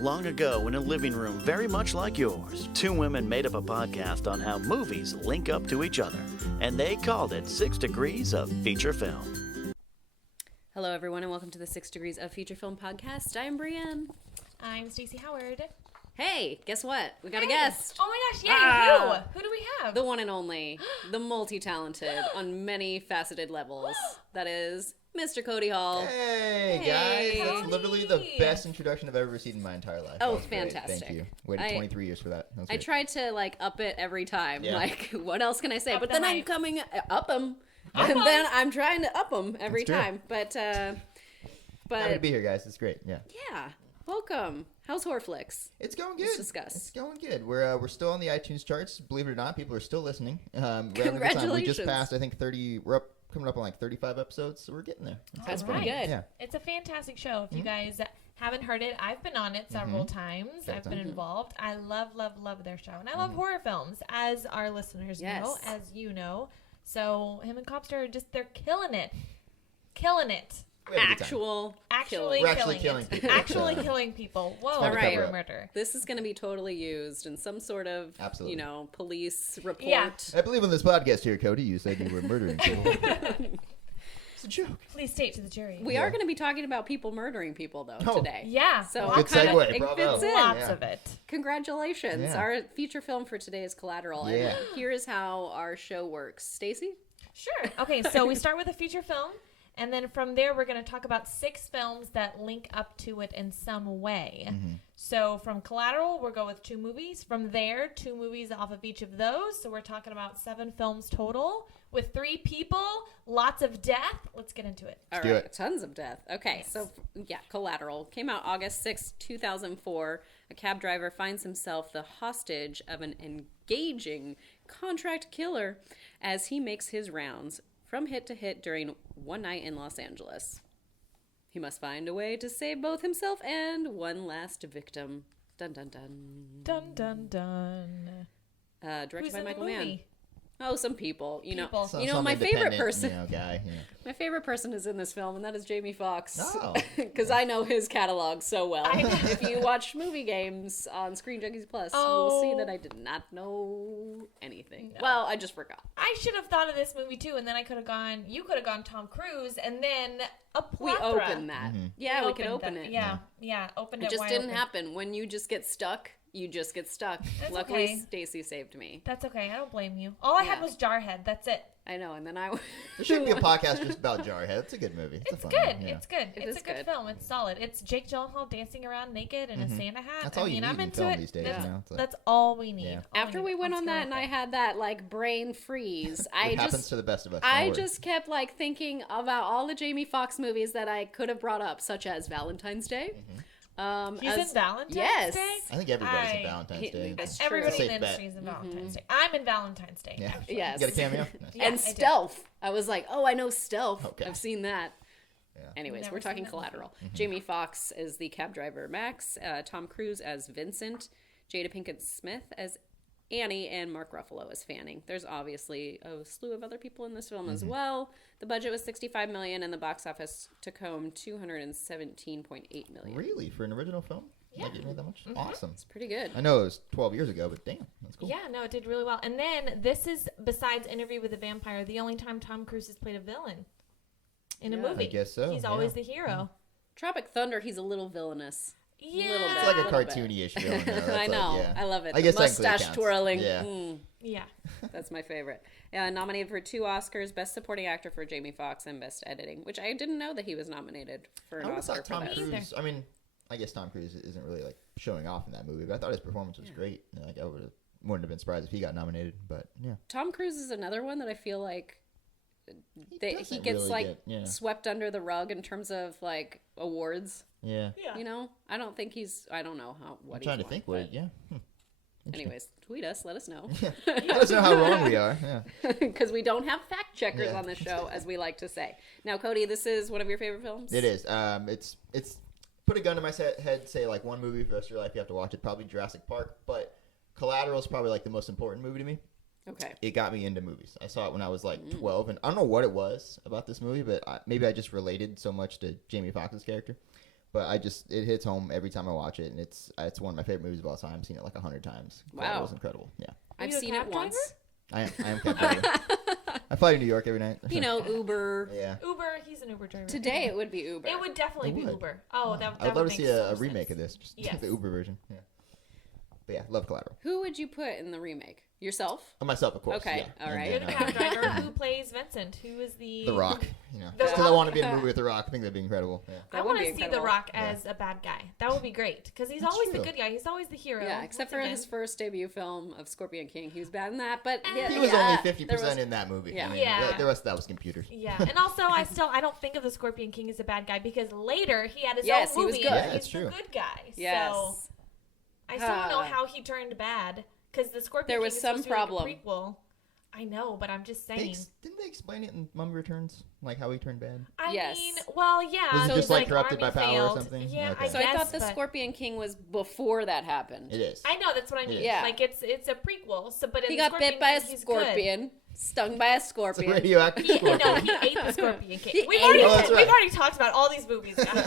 long ago in a living room very much like yours, two women made up a podcast on how movies link up to each other, and they called it 6 Degrees of Feature Film. Hello, everyone, and welcome to the 6 Degrees of Feature Film podcast. I'm Brienne. I'm Stacey Howard. Hey, guess what? We got a guest. Oh my gosh, yay! Who do we have? The one and only, the multi-talented on many faceted levels. That is Mr. Cody Hall. Hey, guys. That's literally the best introduction I've ever received in my entire life. Oh, fantastic. Thank you. Waited 23 years for that. I tried to, up it every time. Yeah. What else can I say? But then I'm coming up them. Up And 'em. then I'm trying to up them every That's time. But Happy to be here, guys. It's great. Yeah. Yeah. Welcome. How's Horflix? It's going good. Let's discuss. It's going good. We're still on the iTunes charts. Believe it or not, people are still listening. We're having a good time. Congratulations. We just passed, I think, 30. We're coming up on 35 episodes, so we're getting there. That's All pretty right. good. Yeah. It's a fantastic show. If you guys haven't heard it, I've been on it several times. I've been involved. I love their show. And I love horror films, as our listeners know, as you know. So him and Copster are they're killing it. Killing it. Actually killing people. Actually killing people. Whoa, All right. murder. This is going to be totally used in some sort of, Absolutely. police report. Yeah. I believe on this podcast here, Cody, you said you were murdering people. It's a joke. Please state to the jury. We are going to be talking about people murdering people, though, Oh. today. Yeah. So Good segue. it Bravo. fits in. Lots Yeah. of it. Congratulations. Yeah. Our feature film for today is Collateral. Yeah. And here is how our show works. Stacey? Sure. Okay, so we start with a feature film, and then from there we're going to talk about 6 films that link up to it in some way. So from Collateral, we'll go with 2 movies. From there, 2 movies off of each of those. So we're talking about 7 films total with 3 people, lots of death. Let's get into it. All do right. it. Tons of death. Okay. Yes. So, Collateral came out August 6, 2004. A cab driver finds himself the hostage of an engaging contract killer as he makes his rounds from hit to hit during one night in Los Angeles. He must find a way to save both himself and one last victim. Dun dun dun. Dun, dun, dun. Directed Who's by in the Michael Mann. movie? Oh, some people. You know, People. Some my favorite independent, person. Guy. Yeah. My favorite person is in this film, and that is Jamie Foxx. Oh. Because I know his catalog so well. If you watch Movie Games on Screen Junkies Plus, you will see that I did not know anything. No. Well, I just forgot. I should have thought of this movie too, and then you could have gone Tom Cruise, and then a We plethora. opened that. Yeah, we could open it. Yeah, opened it. It just wide didn't open. happen. When you just get stuck, you just get stuck. That's Luckily, okay. Stacy saved me. That's okay. I don't blame you. All I had Yeah. was Jarhead. That's it. I know, and then I... There should be a podcast just about Jarhead. It's a good movie. It's a It's fun good. one, yeah. It's good. It It's is a good good. film. It's solid. It's Jake Gyllenhaal dancing around naked in a Santa hat. That's all you I'm need in into film it. these days, That's, you know? It's like- that's all we need. Yeah. All After need. we went Let's on go that with and I it. had that brain freeze, It happens to the best of us. I don't worry. just kept thinking about all the Jamie Foxx movies that I could have brought up, such as Valentine's Day. He's in Valentine's Yes. Day. I think everybody's in I- Valentine's Day. That's true. Everybody Safe in the bet. industry is in Valentine's Day. I'm in Valentine's Day. Yeah. Actually. Yes. You got a cameo? Nice. Yeah, And I did. Stealth. I was like, oh, I know Stealth. Okay. I've seen that. Yeah. Anyways, Never we're talking seen that movie. Collateral. Jamie Foxx is the cab driver Max, Tom Cruise as Vincent, Jada Pinkett Smith as Annie, and Mark Ruffalo as Fanning. There's obviously a slew of other people in this film as well. The budget was $65 million, and the box office took home $217.8 million. Really? For an original film? Yeah. Like, it made that much? Awesome. It's pretty good. I know it was 12 years ago, but damn, that's cool. Yeah, no, it did really well. And then this is, besides Interview with the Vampire, the only time Tom Cruise has played a villain in a Yeah. movie. I guess so, He's yeah. always the hero. Tropic Thunder, he's a little villainous. Yeah. Little bit. It's like a Little bit. cartoony-ish villain, though. That's I know. Like, yeah. I love it. I guess The technically it mustache counts. twirling. Yeah. Yeah. That's my favorite. Nominated for 2 Oscars, Best Supporting Actor for Jamie Foxx and Best Editing, which I didn't know that he was nominated for an I would have Oscar thought for Tom that. Cruise. I mean, I guess Tom Cruise isn't really showing off in that movie, but I thought his performance was great. I wouldn't have been surprised if he got nominated, but yeah. Tom Cruise is another one that I feel like he doesn't gets really get- swept under the rug in terms of awards. Yeah. You know, I don't think I don't know what I'm he's trying to won, think what but yeah. Anyways, tweet us, let us know. Let us know how wrong we are. Yeah. Because we don't have fact checkers Yeah. on the show, as we like to say. Now, Cody, this is one of your favorite films? It is. It's put a gun to my head, say one movie for the rest of your life you have to watch it, probably Jurassic Park, but Collateral is probably the most important movie to me. Okay. It got me into movies. I saw it when I was 12, and I don't know what it was about this movie, but maybe I just related so much to Jamie Foxx's character. But it hits home every time I watch it, and it's one of my favorite movies of all time. I've seen it like 100 times. Wow. It was incredible. Yeah. I've seen it once. I am cab driver. I fly to New York every night. Uber. Yeah. He's an Uber driver. Today it would be Uber. It would definitely be Uber. Oh, that I'd would love to see a remake sense. of this. Just the Uber version. Yeah. But yeah, love Collateral. Who would you put in the remake? Yourself? Myself, of course. Okay, yeah. all right. You're the cab driver who plays Vincent, who is the Rock. Just The because I Rock. want to be in a movie with The Rock. I think that'd be incredible. Yeah. I want to see The Rock as a bad guy. That would be great because he's always the good guy. He's always the hero. Yeah, except for his first debut film of Scorpion King. He was bad in that, but He was only 50% in that movie. Yeah. I mean, Yeah. The rest of that was computers. Yeah, and also I don't think of the Scorpion King as a bad guy because later he had his Yes, own he was movie. good. And Yeah, he's that's the true. good guy. Yes. So I still don't know how he turned bad because the Scorpion There King was is some supposed to be like a problem. prequel. I know, but I'm just saying. Didn't they explain it in Mummy Returns? Like how he turned bad? I Yes. mean, well, yeah. Was it so just, like, the corrupted army by power or failed. something? Yeah, Okay. I So guess, I thought the but- Scorpion King was before that happened. It is. I know that's what I mean. Yeah. Like it's a prequel. So, but in He the got Scorpion bit by a King, he's scorpion, stung by a It's a scorpion. radioactive Good. scorpion. No, he ate the Scorpion King. He We've ate already, it. Oh, that's right. we've already talked about all these movies, guys.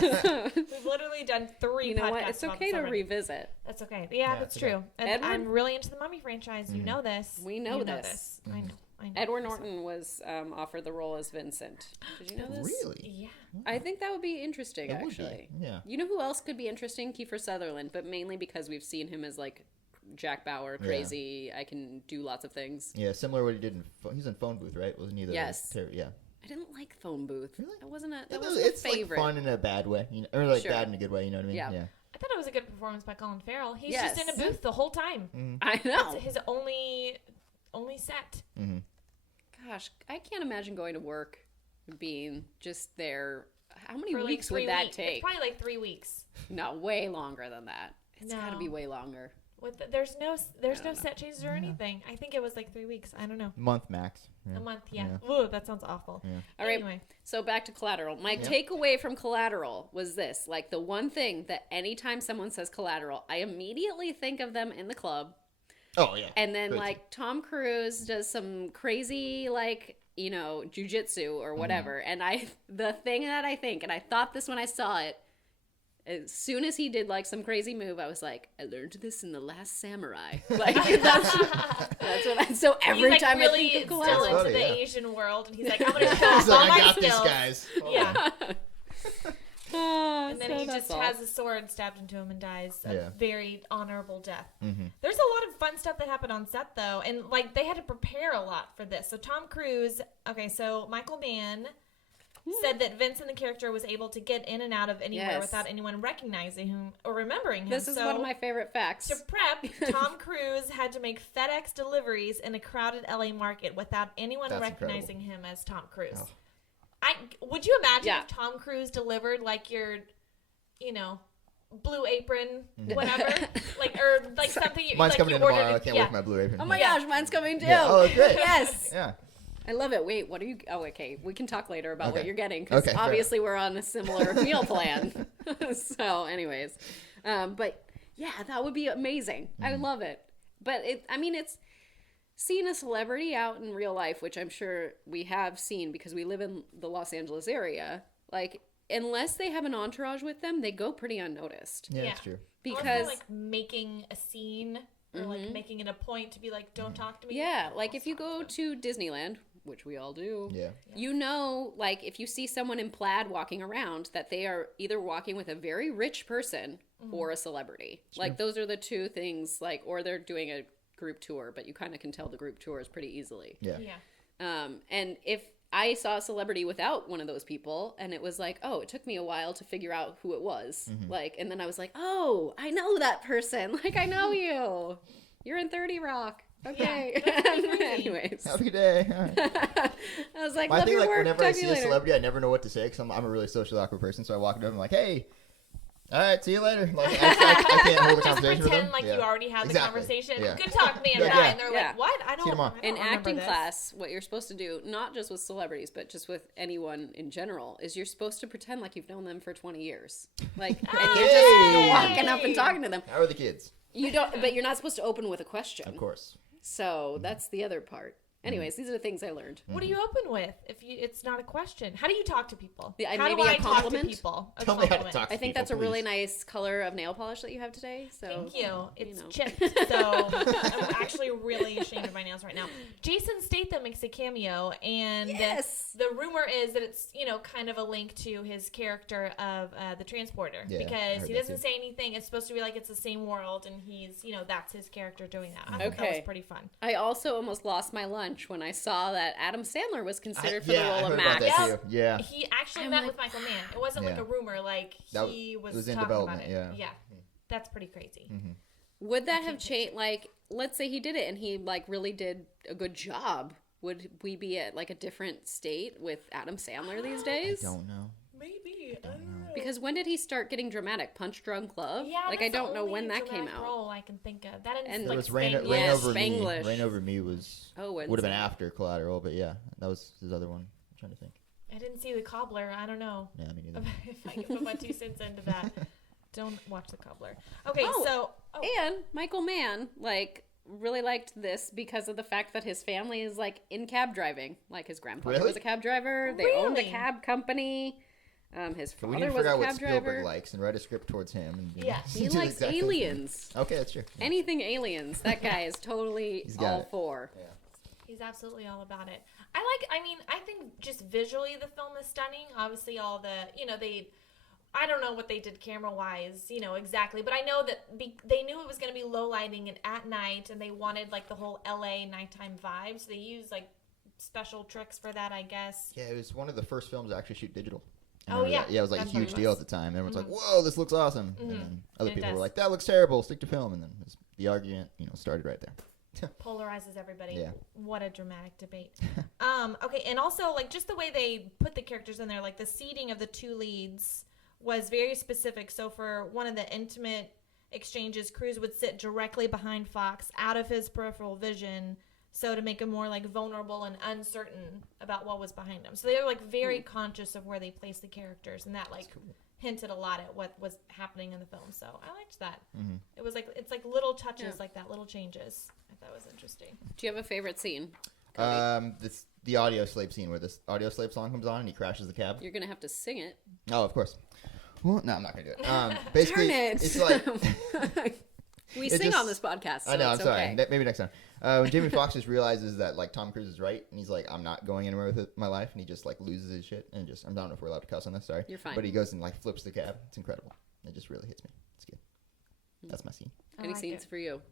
We've literally done 3 You know podcasts what? It's about okay this to already. revisit. That's okay. Yeah, Yeah, that's it's okay. true. And Edward? I'm really into the Mummy franchise. You know this. We know You this. I know. Edward Norton was offered the role as Vincent. Did you know this? Really? Yeah. I think that would be interesting, It would be, actually. yeah. You know who else could be interesting? Kiefer Sutherland, but mainly because we've seen him as like Jack Bauer, crazy. I can do lots of things. Yeah, similar to what he did in he's in Phone Booth, right? Wasn't he the Yes. Yeah. I didn't like Phone Booth. Really? That wasn't a It's favorite. like fun in a bad way, or like Sure. bad in a good way. You know what I mean? Yeah. I thought it was a good performance by Colin Farrell. He's Yes. just in a booth the whole time. I know. That's his only set. Gosh, I can't imagine going to work being just there. How many For like weeks 3 would that weeks. take? It's probably like 3 weeks. No, way longer than that. It's got to No. be way longer. There's no know. set changes or anything. I think it was like 3 weeks. I don't know. Month max. Yeah. A month, yeah. Ooh, that sounds awful. Yeah. All right. Anyway. So back to Collateral. My takeaway from Collateral was this. Like the one thing that anytime someone says Collateral, I immediately think of them in the club. Oh yeah. And then Good. like Tom Cruise does some crazy like, jujitsu or whatever. And the thing that I think, and I thought this when I saw it, as soon as he did like some crazy move, I was like, I learned this in The Last Samurai. Like that's what so every He's like time really I think of still Collateral. into the yeah. Asian world, and he's like, I'm gonna show He's off all like, my I got skills. this, guys. Yeah, Oh, and then so he that's just all. has a sword stabbed into him and dies a Yeah. very honorable death. There's a lot of fun stuff that happened on set though, and like they had to prepare a lot for this. So Tom Cruise, so Michael Mann said that Vincent, the character, was able to get in and out of anywhere Yes. without anyone recognizing him or remembering him. This is So one of my favorite facts. to prep, Tom Cruise had to make FedEx deliveries in a crowded LA market without anyone That's recognizing him as Tom Cruise. Oh. Would you imagine Yeah. if Tom Cruise delivered like your, Blue Apron, whatever, or something you Mine's like coming you in ordered? tomorrow. I can't yeah. wait for my Blue Apron. Oh my Yeah. gosh, mine's coming too. Yeah. Oh, great. Yes. Yeah. I love it. Wait, what are you? Oh, okay. We can talk later about what Okay. you're getting because Okay, fair obviously we're on a similar meal plan. So, anyways, but yeah, that would be amazing. I would love it. But it's seeing a celebrity out in real life, which I'm sure we have seen because we live in the Los Angeles area. Like, unless they have an entourage with them, they go pretty unnoticed. Yeah, Yeah. that's true. Unless Because they're, making a scene or making it a point to be like, don't talk to me. yeah, like if you go to Disneyland, which we all do. Yeah. Like if you see someone in plaid walking around, that they are either walking with a very rich person or a celebrity. Like those are the two things, or they're doing a group tour, but you kind of can tell the group tours pretty easily. Yeah. Yeah. And if I saw a celebrity without one of those people and it was like, oh, it took me a while to figure out who it was. And then I was like, oh, I know that person. Like, I know you. You're in 30 Rock. Okay. Anyways. Have a good day. All right. I was like, My love thing, your work. whenever I Talk to see you a later. celebrity, I never know what to say because I'm a really socially awkward person. So I walk up to them like, hey, all right, see you later. Like, I can't hold a Just conversation with them. pretend like Yeah. you already had the Exactly. conversation. Yeah. Good talk, man. Yeah. Bye. Yeah. And they're Yeah. like, what? I don't tomorrow. In remember acting this. class, what you're supposed to do, not just with celebrities, but just with anyone in general, is you're supposed to pretend like you've known them for 20 years. Like, and you're just walking up and talking to them. How are the kids? You don't, but you're not supposed to open with a question. Of course. So that's the other part. Anyways, these are the things I learned. What are you open with? It's not a question. How do you talk to people? Yeah, how maybe do a I talk to compliment? people? A Tell me how to compliment. talk to I think people, that's a really please. nice color of nail polish that you have today. So Thank you. It's know. chipped, so I'm actually really ashamed of my nails right now. Jason Statham makes a cameo, and Yes! the rumor is that it's kind of a link to his character of the transporter, Yeah, I because heard he that doesn't too. say anything. It's supposed to be like it's the same world, and he's that's his character doing that. I thought that Okay. was pretty fun. I also almost lost my lunch when I saw that Adam Sandler was considered for yeah, the I role heard of about Max. that Yep. too. Yeah. He actually I'm met like, with Michael Mann. It wasn't like Yeah. a rumor. Like That he was was in talking development, about it. yeah. That's pretty crazy. Would that have changed? Like, let's say he did it and he really did a good job. Would we be at a different state with Adam Sandler these days? I don't know. Maybe. I don't know. Because when did he start getting dramatic? Punch Drunk Love? Yeah, I that's don't the know only when that came dramatic out. Role I can think of. That And, is There like was Rain Spanglish. Over Yeah, Me. Spanglish. Rain Over Me was When's would have been that? after Collateral, but yeah, that was his other one. I'm trying to think. I didn't see the Cobbler. I don't know Yeah, me neither. if I can put my 2 cents into that. Don't watch the Cobbler. Okay, Oh, so And Michael Mann, really liked this because of the fact that his family is, in cab driving. Like, his grandfather Really? was a cab driver. They owned a Really? cab company. His So we need father to was figure a out what cab Spielberg driver. likes and write a script towards him. And, Yeah. He do likes exactly the same. aliens. Okay, that's true. Yeah. Anything aliens. That guy is totally He's got all it. for. Yeah. he's absolutely all about it. I think just visually the film is stunning. Obviously, all the I don't know what they did camera-wise, exactly. But I know that they knew it was going to be low lighting and at night, and they wanted, the whole L.A. nighttime vibe. So they used, special tricks for that, I guess. Yeah, it was one of the first films to actually shoot digital. I Oh, remember yeah. that. Yeah, it was That's a what it huge deal was. at the time. Everyone's like, "Whoa, this looks awesome!" And then other It people were does. like, "That looks terrible. Stick to film." And then the argument, started right there. Polarizes everybody. Yeah. What a dramatic debate. Okay, and also, just the way they put the characters in there, the seating of the 2 leads was very specific. So for one of the intimate exchanges, Cruise would sit directly behind Foxx, out of his peripheral vision, so to make him more vulnerable and uncertain about what was behind him. So they were very conscious of where they placed the characters, and that hinted a lot at what was happening in the film. So I liked that. It was it's little touches like that, little changes. I thought it was interesting. Do you have a favorite scene? Cody? The audio slave scene where this audio slave song comes on and he crashes the cab. You're going to have to sing it. Oh, of course. Well, no, I'm not gonna do it. Basically, Darn it. it's like We It sing just- on this podcast, so I know. I'm it's sorry. okay. Maybe next time. When Jamie Foxx just realizes that Tom Cruise is right, and he's like, "I'm not going anywhere with my life," and he just loses his shit, and I don't know if we're allowed to cuss on this. Sorry, You're fine. But he goes and flips the cab. It's incredible. It just really hits me. It's good. That's my scene. Any I like scenes it. for you?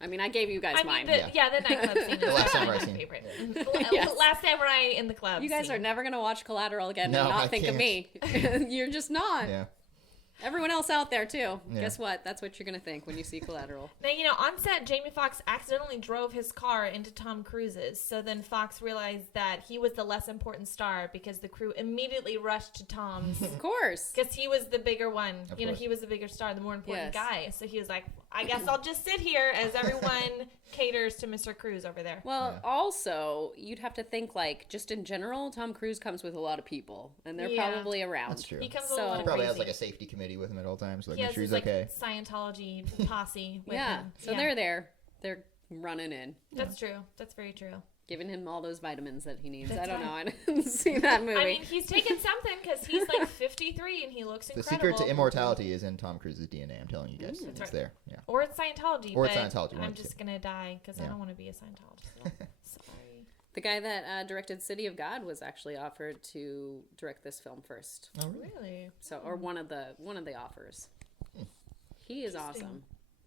I mean, I gave you guys mine. the nightclub scene is Last my Samurai scene. favorite. Yes. Last Samurai in the club. You guys scene. are never going to watch Collateral again No, and not I think of can't. me. You're just not. Yeah. Everyone else out there, too. Yeah. Guess what? That's what you're going to think when you see Collateral. Now, on set, Jamie Foxx accidentally drove his car into Tom Cruise's. So then Fox realized that he was the less important star because the crew immediately rushed to Tom's. Of course. Because he was the bigger one. Of He course. was the bigger star, the more important Yes. guy. So he was like, I guess I'll just sit here as everyone caters to Mr. Cruise over there. Well, also, you'd have to think, just in general, Tom Cruise comes with a lot of people, and they're Yeah. probably around. That's true. He comes So- with a lot He of probably crazy. has a safety committee with him at all times, so He make has sure he's his, okay. Scientology posse with Yeah. him. So they're there. They're running in, That's true. That's very true. giving him all those vitamins that he needs. That's I don't right. know. I didn't see that movie. I mean, he's taken something because he's 53 and he looks The incredible. secret to immortality is in Tom Cruise's DNA. I'm telling you guys, That's it's right. there. Yeah. Or it's Scientology. Or it's but Scientology, one I'm of the just two. going to die because I Yeah. don't want to be a Scientologist. Sorry. The guy that directed City of God was actually offered to direct this film first. Oh, really? Really? So, or one of the offers. He is Interesting. awesome.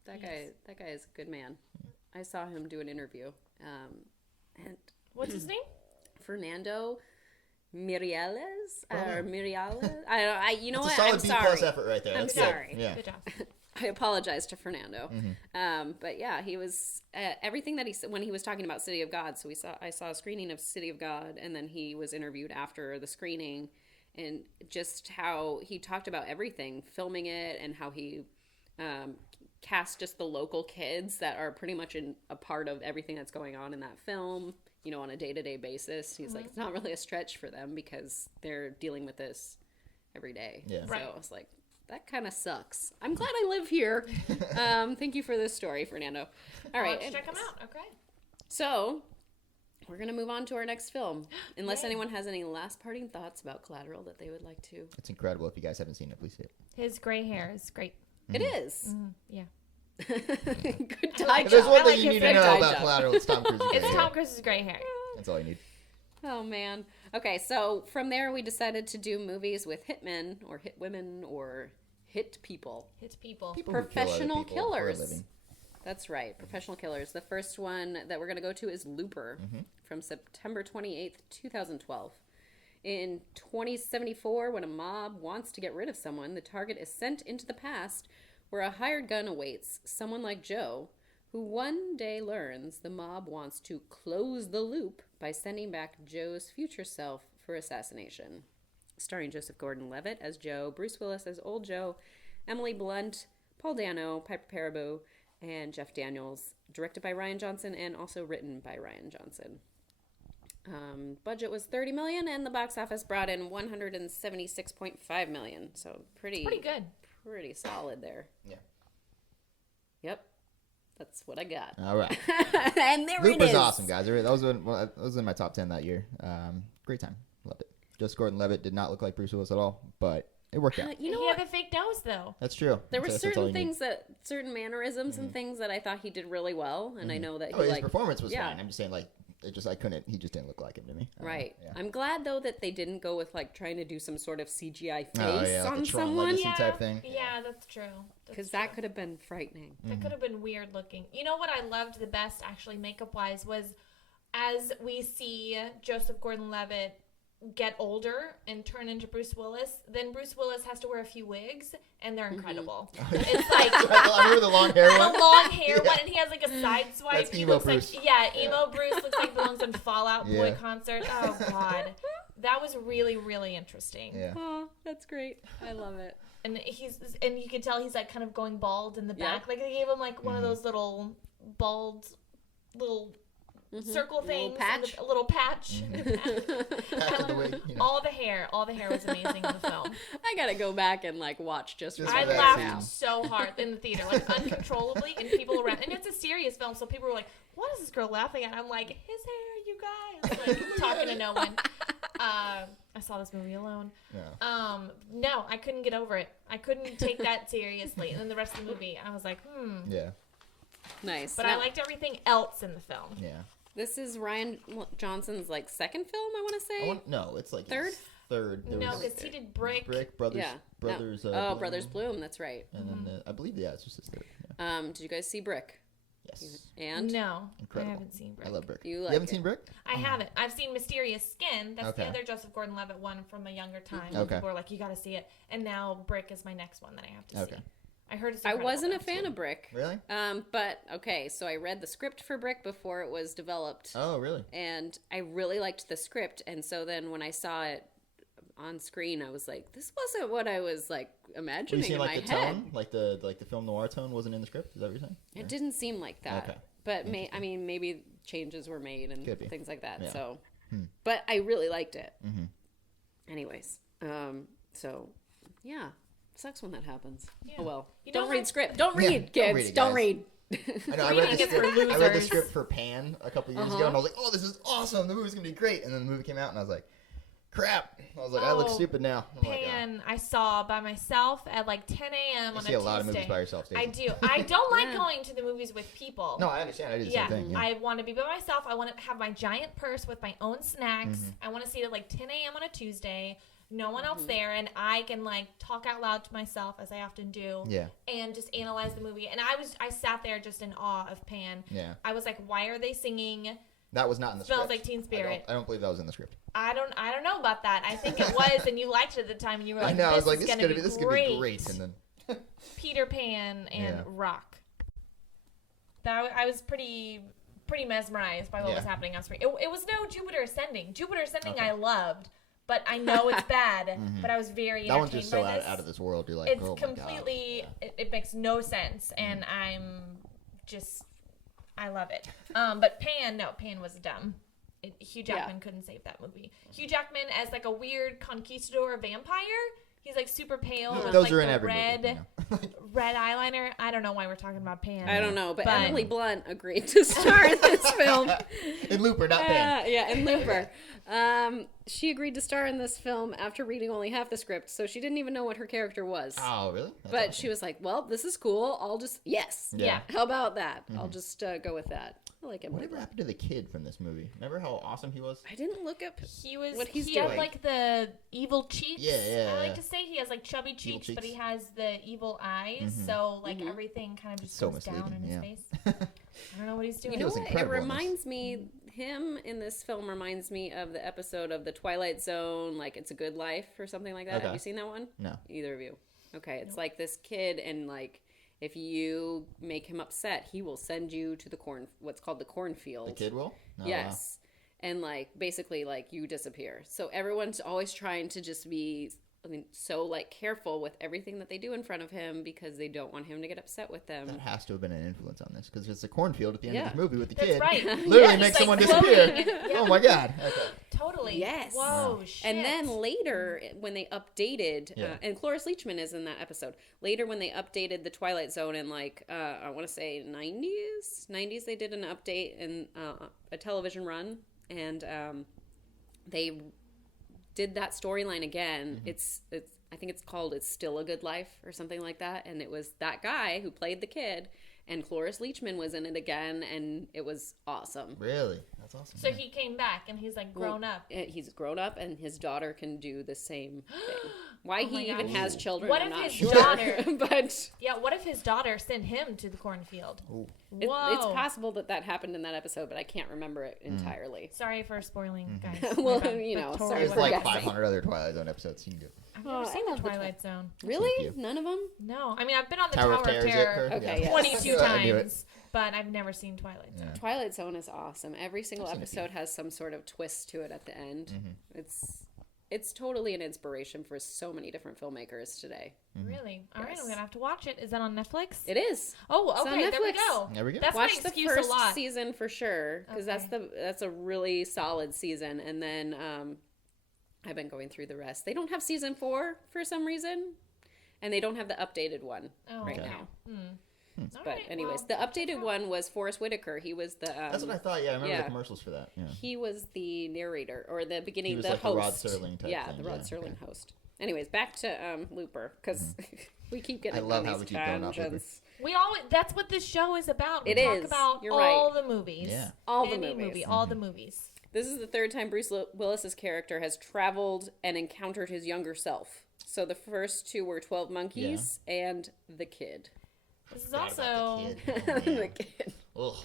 That guy is a good man. I saw him do an interview. And What's his name? Fernando Mireles Oh. or Mireles. You know It's what? a I'm solid B sorry. plus effort right there. I'm That's sorry. Good. Yeah. Good job. I apologize to Fernando. But yeah, he was everything that he said when he was talking about City of God. So I saw a screening of City of God, and then he was interviewed after the screening, and just how he talked about everything, filming it, and how he cast just the local kids that are pretty much a part of everything that's going on in that film. On a day-to-day basis. He's like, it's not really a stretch for them because they're dealing with this every day. Yeah. So Right. I was like, that kind of sucks. I'm glad I live here. Thank you for this story, Fernando. All right. Let's check him out. Okay. So we're going to move on to our next film. Unless Yay. anyone has any last parting thoughts about Collateral that they would like to. It's incredible. If you guys haven't seen it, please see it. His gray hair is great. It is. Yeah. Good dye If there's job. one I like thing you his need to red know dye about job. Collateral, it's Tom Cruise's It's gray Tom hair. Cruise's gray hair. That's all you need. Oh, man. Okay, so from there we decided to do movies with hitmen or hit women or hit people. It's people. People who kill other Professional people for a killers. living. That's right, professional killers. The first one that we're going to go to is Looper from September 28th, 2012. In 2074, when a mob wants to get rid of someone, the target is sent into the past where a hired gun awaits someone like Joe, who one day learns the mob wants to close the loop by sending back Joe's future self for assassination. Starring Joseph Gordon-Levitt as Joe, Bruce Willis as Old Joe, Emily Blunt, Paul Dano, Piper Perabo, and Jeff Daniels. Directed by Rian Johnson and also written by Rian Johnson. Budget was $30 million, and the box office brought in $176.5 million. So pretty good. pretty solid there. Yeah. Yep, that's what I got. All right. And there Loop it was is. awesome, guys. That was in my top 10 that year. Great time. Loved it. Joseph Gordon-Levitt did not look like Bruce Willis at all, but it worked out. You know he what? had the fake nose, though. That's true. There were That's all certain you need. things certain mannerisms and things that I thought he did really well, and I know that Oh, he his performance was yeah. fine. I'm just saying, like, he just didn't look like him to me. Right. Yeah. I'm glad though that they didn't go with like trying to do some sort of CGI face Oh, yeah, like on the Tron someone Legacy type thing. Yeah, that's true. because that could have been frightening. That could have been weird looking. You know what I loved the best, actually, makeup wise, was as we see Joseph Gordon-Levitt get older and turn into Bruce Willis, then Bruce Willis has to wear a few wigs, and they're incredible. It's like I remember the long hair the one. long hair one, and he has like a side swipe. That's He emo looks Bruce. like emo Bruce looks like belongs on Fall Out Boy Yeah. concert. Oh God, that was really really interesting. Yeah. Oh, that's great. I love it. And you can tell he's like kind of going bald in the back. Yep. Like they gave him like one of those little bald little circle things, patch. a little patch. Back in the way, you know. All the hair was amazing in the film. I gotta go back and like watch just Just for I for that laughed scene. so hard in the theater, like uncontrollably, and people around. And it's a serious film, so people were like, "What is this girl laughing at?" I'm like, "His hair, you guys!" Like talking to no one. I saw this movie alone. Yeah. No, I couldn't get over it. I couldn't take that seriously. And then the rest of the movie, I was like, Yeah. Nice. But Now, I liked everything else in the film. Yeah. this is Rian Johnson's like second film. I want to say. No, it's like Third? his third. There No, was because he did Brick. Brothers. Yeah. Brothers. No. Bloom, Brothers Bloom. That's right. And then I believe it's just his third. Yeah. Did you guys see Brick? Yes. And No, Incredible. I haven't seen Brick. I love Brick. You like haven't it. seen Brick? I haven't. I've seen Mysterious Skin. That's the Okay. other Joseph Gordon-Levitt one from a younger time. Okay. People were like, "You got to see it." And now Brick is my next one that I have to Okay. see. I heard it's. I incredible, wasn't a though. fan of Brick. Really? But okay, so I read the script for Brick before it was developed, Oh, really? and I really liked the script. And so then when I saw it on screen, I was like, "This wasn't what I was like Were imagining you seeing in like my the head." tone, like the film noir tone, wasn't in the script? Is that what you're saying? It didn't seem like that. Okay. But I mean, maybe changes were made and Could be. things like that. Yeah. So, but I really liked it. Mhm. Anyways, so yeah, sucks when that happens. Yeah. Oh well. You Don't don't read have- script. Don't Yeah, read, don't kids. read it, Don't guys. read. I know. I Reading read the is for script. I read the losers. script for Pan a couple years ago, and I was like, "Oh, this is awesome! The movie's gonna be great." And then the movie came out, and I was like, "Crap!" I was like, "I look Oh, stupid now." I'm like, Pan I saw by myself at like 10 a.m. You on see a a lot of Tuesday. movies by yourself, Stacey. I do. I don't like Yeah. going to the movies with people. No, I understand. I do the Yeah, same thing. Yeah. I want to be by myself. I want to have my giant purse with my own snacks. Mm-hmm. I want to see it at like 10 a.m. on a Tuesday. No one Mm-hmm. else there, and I can like talk out loud to myself as I often do. Yeah. And just analyze the movie. And I sat there just in awe of Pan. Yeah. I was like, why are they singing? That was not in the Smells script. like Teen Spirit. I don't believe that was in the script. I don't know about that. I think it was, and you liked it at the time, and you were like, I know. I was like, is this is gonna gonna be this is gonna be great, and then Peter Pan and Yeah. Rock. I was pretty mesmerized by what Yeah. was happening on screen. It was no Jupiter Ascending. Jupiter Ascending Okay. I loved, but I know it's bad. But I was very that one's entertained just so by this. out of this world. You're like, It's oh my completely. God. It makes no sense, and I'm just. I love it. But Pan was dumb. Hugh Jackman couldn't save that movie. Hugh Jackman as like a weird conquistador vampire He's like super pale with Those like are in the every red, movie. red eyeliner. I don't know why we're talking about Pan. I don't know, but But- Emily Blunt agreed to star in this film. In Looper, not Pan. Yeah, in Looper. She agreed to star in this film after reading only half the script, so she didn't even know what her character was. Oh, really? That's But awesome. she was like, well, this is cool. I'll just, yes. Yeah. How about that? I'll just go with that. I like Emily Whatever Blunt. happened to the kid from this movie? Remember how awesome he was? I didn't look up. He was. What he's he had doing. like the evil cheeks. Yeah. I like to say he has like chubby cheeks, but he cheeks. has the evil eyes. So like everything kind of just So goes down in his misleading, face. I don't know what he's doing. You know was what? It incredible in this. reminds me, him in this film reminds me of the episode of The Twilight Zone, like It's a Good Life or something like that. Okay. Have you seen that one? No. Either of you? Okay. It's like this kid, and like if you make him upset, he will send you to what's called the cornfield. The kid will? Oh, Yes. And like basically like you disappear. So everyone's always trying to just be so like careful with everything that they do in front of him because they don't want him to get upset with them. That has to have been an influence on this because it's a cornfield at the end Yeah. of this movie with the That's kid. right. Literally Yeah, makes he's, someone like, disappear. floating. Yeah. Oh my god. Okay. Totally. Yes. Whoa, shit. And then later, when they updated, Yeah. and Cloris Leachman is in that episode. Later, when they updated the Twilight Zone in like I want to say 90s, they did an update in a television run, and they did that storyline again. It's I think it's called "It's Still a Good Life" or something like that, and it was that guy who played the kid, and Cloris Leachman was in it again, and it was awesome. Really? That's awesome. So he came back and he's like grown up. He's grown up, and his daughter can do the same thing. Why Oh my he even gosh. has children, What I'm if not his sure. daughter- but Yeah. What if his daughter sent him to the cornfield? Ooh. Whoa. it's possible that happened in that episode, but I can't remember it entirely. Sorry for spoiling, guys. Well, My bad. you know, But sorry totally There's for what- like guessing. 500 other Twilight Zone episodes you can do. I've never Oh, seen I the love the Twilight Zone. Really? Thank you. No. I mean, I've been on the Tower Tower, of Terror. is it, or- Okay, yeah. yes. 22 I knew it. times, but I've never seen Twilight Zone. Yeah. Twilight Zone is awesome. Every single I've seen a few. episode has some sort of twist to it at the end. It's totally an inspiration for so many different filmmakers today. Really? All right, Yes. I'm gonna have to watch it. Is that on Netflix? It is. Oh, It's on okay. There we Netflix. go. There we go. That's Watch my the excuse first a lot. season for sure, because Okay. that's a really solid season. And then I've been going through the rest. They don't have season 4 for some reason, and they don't have the updated one right okay. now. All But right, anyways, well, the updated one was Forrest Whitaker. He was the That's what I thought. Yeah, I remember yeah. the commercials for that. Yeah. he was the narrator or the beginning, He was the like the host. Rod Serling type yeah, thing, the Rod yeah, Serling okay. host. Anyways, back to Looper because we keep getting I love on how these we keep going off Looper. tangents. We always. That's what this show is about. We It talk is. about You're all right. the movies. Yeah. All the Any movies. movie, all the movies. This is the third time Bruce Willis's character has traveled and encountered his younger self. So the first two were 12 Monkeys and The Kid. This is Forgot also about the kid. Oh, The man. Kid. Ugh.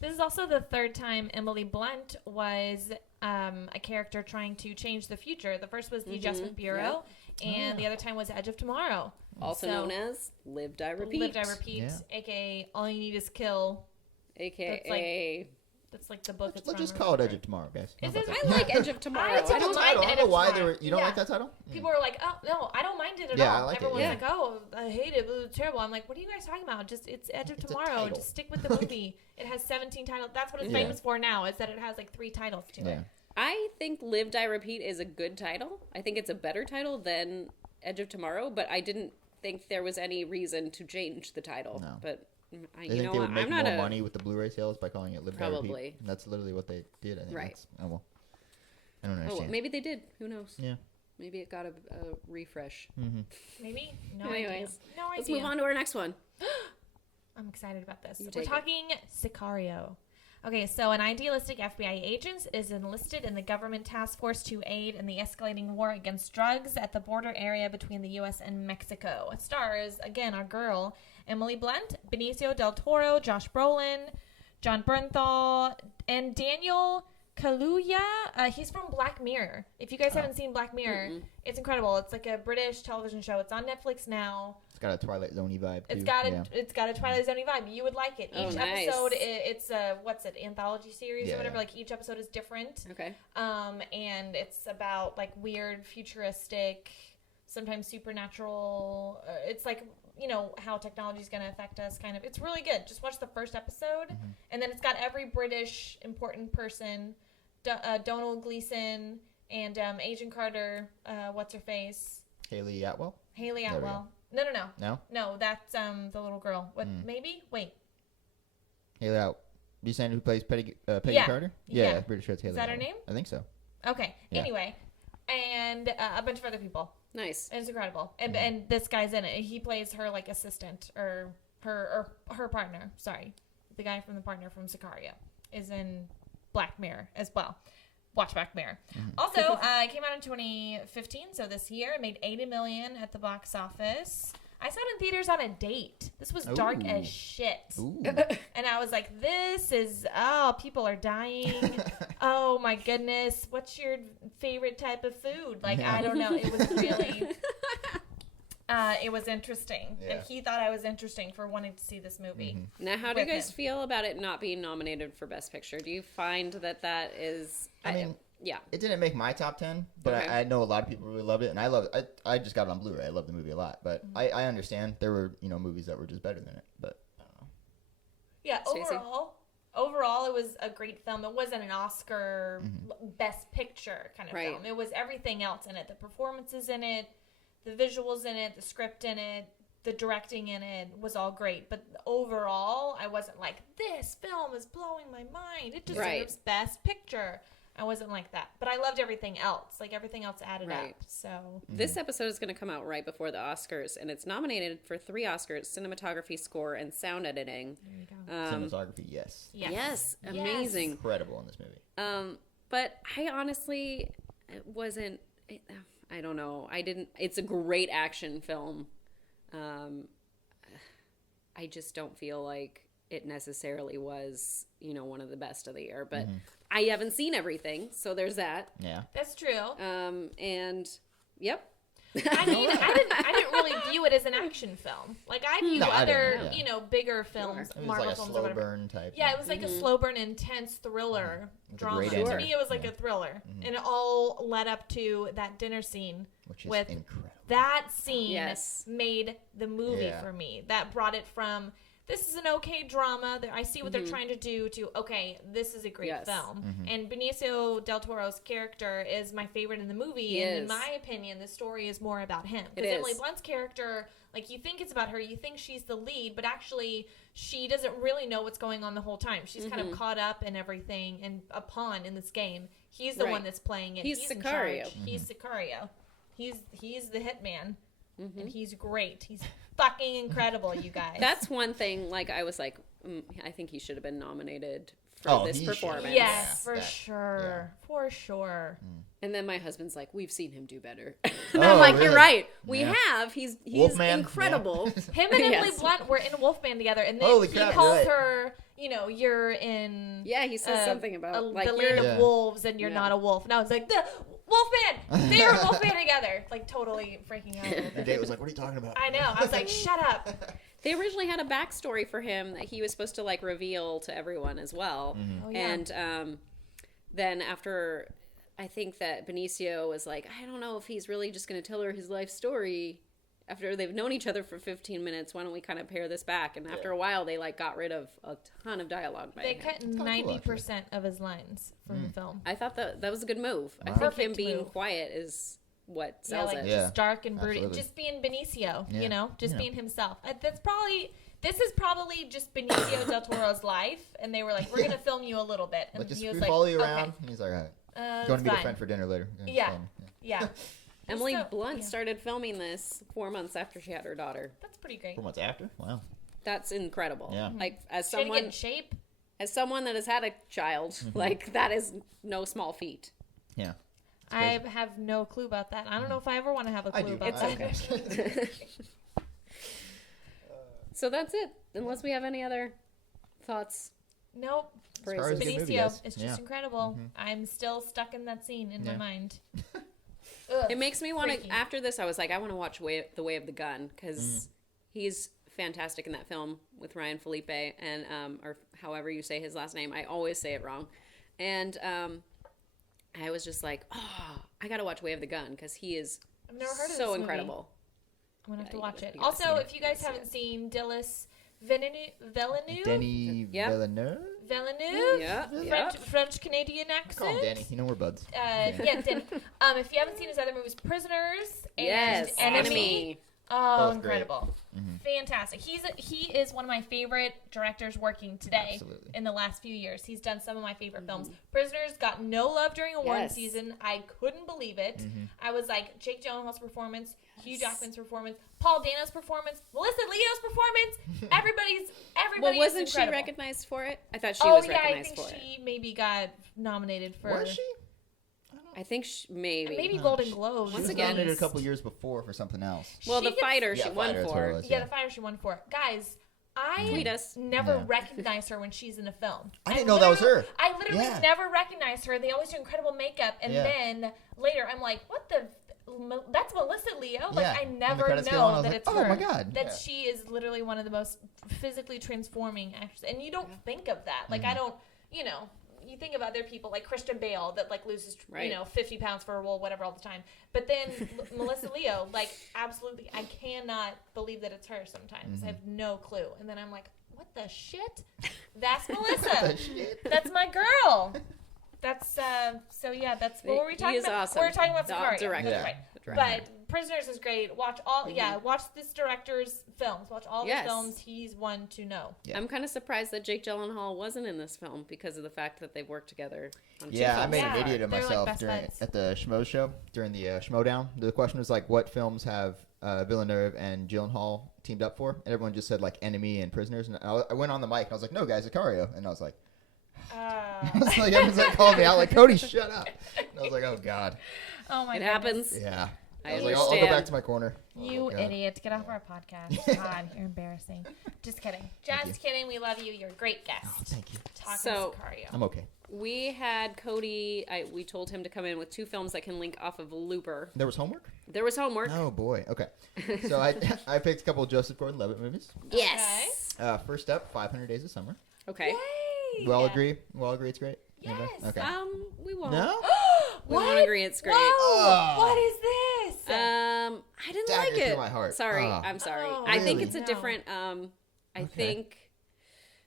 this is also the third time Emily Blunt was a character trying to change the future. The first was the Adjustment Bureau, and the other time was Edge of Tomorrow. Also So- known as Live, Die, Repeat. Live, Die, Repeat, Yeah. aka All You Need Is Kill. AKA... That's like the book. it's Let's from, just or call it whatever. Edge of Tomorrow, guys. Is How it- about I that? like Edge of Tomorrow. I It's a don't good mind title. I Edge don't know of why Tomorrow. you don't Yeah. like that title? People were like, "Oh no, I don't mind it at Yeah, all." I like it, Everyone's yeah. like, "Oh, I hate it. It's terrible." I'm like, "What are you guys talking about? Just it's Edge of It's a Tomorrow. title. Just stick with the movie. It has 17 titles. That's what it's Yeah. famous for now. Is that it has like 3 titles to Yeah. it." I think Live, Die, Repeat is a good title. I think it's a better title than Edge of Tomorrow, but I didn't think there was any reason to change the title. No. But They you think know they what? would make I'm not more a... money with the Blu-ray sales by calling it Live, Die, Repeat. Probably. That's literally what they did. I think. Right. That's, oh well. I don't Oh, understand. maybe they did. Who knows? Yeah. Maybe it got a refresh. Maybe. No Anyways, idea. No idea. let's move on to our next one. I'm excited about this. You We're take it. talking Sicario. Okay, so an idealistic FBI agent is enlisted in the government task force to aid in the escalating war against drugs at the border area between the U.S. and Mexico. It stars, again, our girl, Emily Blunt, Benicio del Toro, Josh Brolin, John Bernthal, and Daniel Kaluuya. He's from Black Mirror. If you guys haven't seen Black Mirror, it's incredible. It's like a British television show. It's on Netflix now. It's got a Twilight Zone-y vibe too. It's got a yeah. it's got a Twilight Zone vibe. You would like it. Oh, Each nice. episode, it's a anthology series Yeah, or whatever. yeah. Like each episode is different. Okay. And it's about like weird, futuristic, sometimes supernatural. It's like how technology is going to affect us. Kind of. It's really good. Just watch the first episode, and then it's got every British important person, Donald Gleason and Agent Carter. What's her face? Haley Atwell. Haley There we Atwell. go. No. No, that's the little girl. What? Maybe? Wait. Haley Atwell. You saying who plays Peggy Yeah. Carter? Yeah. Pretty sure it's Haley. Is that her Atwell. name? I think so. Okay. Yeah. Anyway, and a bunch of other people. Nice. And it's incredible. And this guy's in it. He plays her like assistant or her partner. Sorry, the guy from the partner from Sicario is in Black Mirror as well. Watch Black Mirror. Also, it came out in 2015, so this year it made $80 million at the box office. I saw it in theaters on a date. This was dark Ooh. as shit. Ooh. And I was like, this is, people are dying. Oh my goodness. What's your favorite type of food? Like, I don't know. It was really, it was interesting. Yeah. And he thought I was interesting for wanting to see this movie. Now, how do you With guys him. feel about it not being nominated for Best Picture? Do you find that is... I mean, yeah. it didn't make my top 10, but Okay. I know a lot of people really loved it, and I love it. I just got it on Blu-ray. I love the movie a lot, but I understand there were movies that were just better than it, but I don't know. Yeah, Stacey? overall, it was a great film. It wasn't an Oscar Best Picture kind of Right. film. It was everything else in it. The performances in it, the visuals in it, the script in it, the directing in it was all great. But overall, I wasn't like, this film is blowing my mind. It deserves Right. Best Picture. I wasn't like that. But I loved everything else. Like, everything else added Right. up. So, This episode is going to come out right before the Oscars, and it's nominated for 3 Oscars: cinematography, score, and sound editing. there you go. Cinematography, yes. Yes, amazing. Incredible in this movie. But I honestly wasn't. I don't know. It's a great action film. I just don't feel like it necessarily was, one of the best of the year. But I haven't seen everything, so there's that. Yeah. That's true. And yep. I mean, I didn't really view it as an action film. Like, I view No, I other, didn't, yeah. bigger films, It was Marvel like a films or slow whatever. burn type. Yeah, it was like a slow burn, intense thriller It's a drama. great To ending. me, it was like a thriller, and it all led up to that dinner scene. Which is with incredible. that scene Yes. made the movie Yeah. for me. That brought it from, this is an okay drama that I see what they're trying to do, to, okay, this is a great Yes. film. And Benicio del Toro's character is my favorite in the movie. He and is. in my opinion, the story is more about him. It Because is. Emily Blunt's character, like, you think it's about her, you think she's the lead, but actually she doesn't really know what's going on the whole time. She's kind of caught up in everything and a pawn in this game. He's the Right. one that's playing it. He's in Sicario. charge. He's Sicario. He's the hitman, and he's great. He's fucking incredible, you guys. That's one thing. Like, I was like, I think he should have been nominated for this he should. performance. yes, Yeah, for sure, for sure. And then my husband's like, we've seen him do better. Oh, And I'm like, you're really? right. We Yeah. have. He's Wolfman, incredible. Him and Emily Yes. Blunt were in Wolfman together, and then Holy he crap, calls you're right. her, you're in Yeah, he says something about like the you're land of Yeah. wolves, and you're Yeah. not a wolf. And I was like, the Wolfman! They were Wolfman together. Like, totally freaking out a little And bit. Dave was like, "What are you talking about?" I know. I was like, shut up. They originally had a backstory for him that he was supposed to like reveal to everyone as well. Oh, yeah. And then after, I think that Benicio was like, I don't know if he's really just going to tell her his life story. After they've known each other for 15 minutes, why don't we kind of pare this back? And after a while, they like got rid of a ton of dialogue by They him. cut cool, 90% of his lines from the film. I thought that was a good move. I think Perfect him being move. quiet is what Yeah, sells like it. Yeah. just dark and brooding, Absolutely. just being Benicio, Yeah. just Yeah. being himself. This is probably just Benicio del Toro's life, and they were like, "We're gonna film you a little bit," and Like, just he was we like, follow you "Okay, around. And he's like, "All right, that's going to meet a fine." friend for dinner later." Yeah. fine. Yeah, Emily So- Blunt yeah. started filming this 4 months after she had her daughter. that's pretty great. 4 months after. Wow. That's incredible. Yeah. Like as She had to get in someone shape. that has had a child, like that is no small feat. Yeah. I have no clue about that. I don't know if I ever want to have a I clue do. about It's that. okay. So that's it. Unless we have any other thoughts. Nope. Praise far as it. good movie Benicio, goes. it's just Yeah. incredible. I'm still stuck in that scene in my Yeah. mind. Ugh, It makes me want freaky. to. After this, I was like, I want to watch The Way of the Gun because he's fantastic in that film with Ryan Felipe and or however you say his last name. I always say it wrong, and I was just like, oh, I got to watch Way of the Gun because he is I've never heard of so this movie. incredible. I'm gonna have to you watch gotta- it. you gotta Also, see it. if you guys You gotta haven't seen Dillis Villeneuve. Denny Yep. Villeneuve. Villeneuve. Yeah. French Canadian accent. Call him Danny. You know we're buds. Yeah, Danny. If you haven't seen his other movies, Prisoners and Yes. Enemy. Oh, Both incredible. Fantastic. He is one of my favorite directors working today. Absolutely. In the last few years. He's done some of my favorite films. Prisoners got no love during award season. I couldn't believe it. I was like, Jake Gyllenhaal's performance, Hugh Jackman's performance, Paul Dano's performance, Melissa Leo's performance. Everybody's Well, wasn't she incredible. recognized for it? I thought she was I recognized think for it. she maybe got nominated for. Was she? I think maybe. Maybe Golden Globes. She was again, nominated a couple years before for something else. Well, She the gets- fighter Yeah, she won Fighter, that's what it for. was, Yeah, the fighter she won for. Guys, I Tweet us. never Yeah. recognize her when she's in a film. I didn't know that was her. I literally Yeah. never recognize her. They always do incredible makeup, and Yeah. then later I'm like, what the? That's Melissa Leo. Like Yeah. I When the never credits go on, I know was that like, it's oh her. my God. That Yeah. she is literally one of the most physically transforming actors, and you don't think of that. Like I don't, you think of other people like Christian Bale that like loses, Right. 50 pounds for a role, whatever, all the time. But then Melissa Leo, like absolutely, I cannot believe that it's her sometimes. I have no clue. And then I'm like, what the shit? That's Melissa. That's my girl. That's so yeah. That's what were we talking He is about? awesome. We're talking about The Sicario. director. That's right. The director. But Prisoners is great. Watch all. Yeah, watch this director's films. Watch all Yes. his films. He's one to know. Yeah. I'm kind of surprised that Jake Gyllenhaal wasn't in this film because of the fact that they've worked together on two Yeah, I films. made Yeah, an idiot of they're like myself best buds. at the Schmo show during the Schmodown. The question was like, what films have Villeneuve and Gyllenhaal teamed up for? And everyone just said like Enemy and Prisoners. And I went on the mic and I was like, no, guys, Sicario. And I was like, it's like everyone's like calling me out like, Cody, shut up. And I was like, oh God. Oh my It goodness. happens. Yeah. I was like, I'll go understand. back to my corner. You Oh, God. idiot. Get off our podcast. God, you're embarrassing. Just kidding. Just kidding. We love you. You're a great guest. Oh, thank you. Talking So- Sicario. I'm okay. We had Cody. We told him to come in with two films that can link off of Looper. There was homework? There was homework. Oh, boy. Okay. So I picked a couple of Joseph Gordon-Levitt movies. Yes. First up, 500 Days of Summer. Okay. Yay. We all agree? We all agree it's great? Anybody? Yes. Okay. We won't. No? We won't agree it's great. Whoa. What is this? I didn't Dagger like through it. my heart. Sorry, Oh. I'm sorry. Oh, I think really? it's a No. different. I think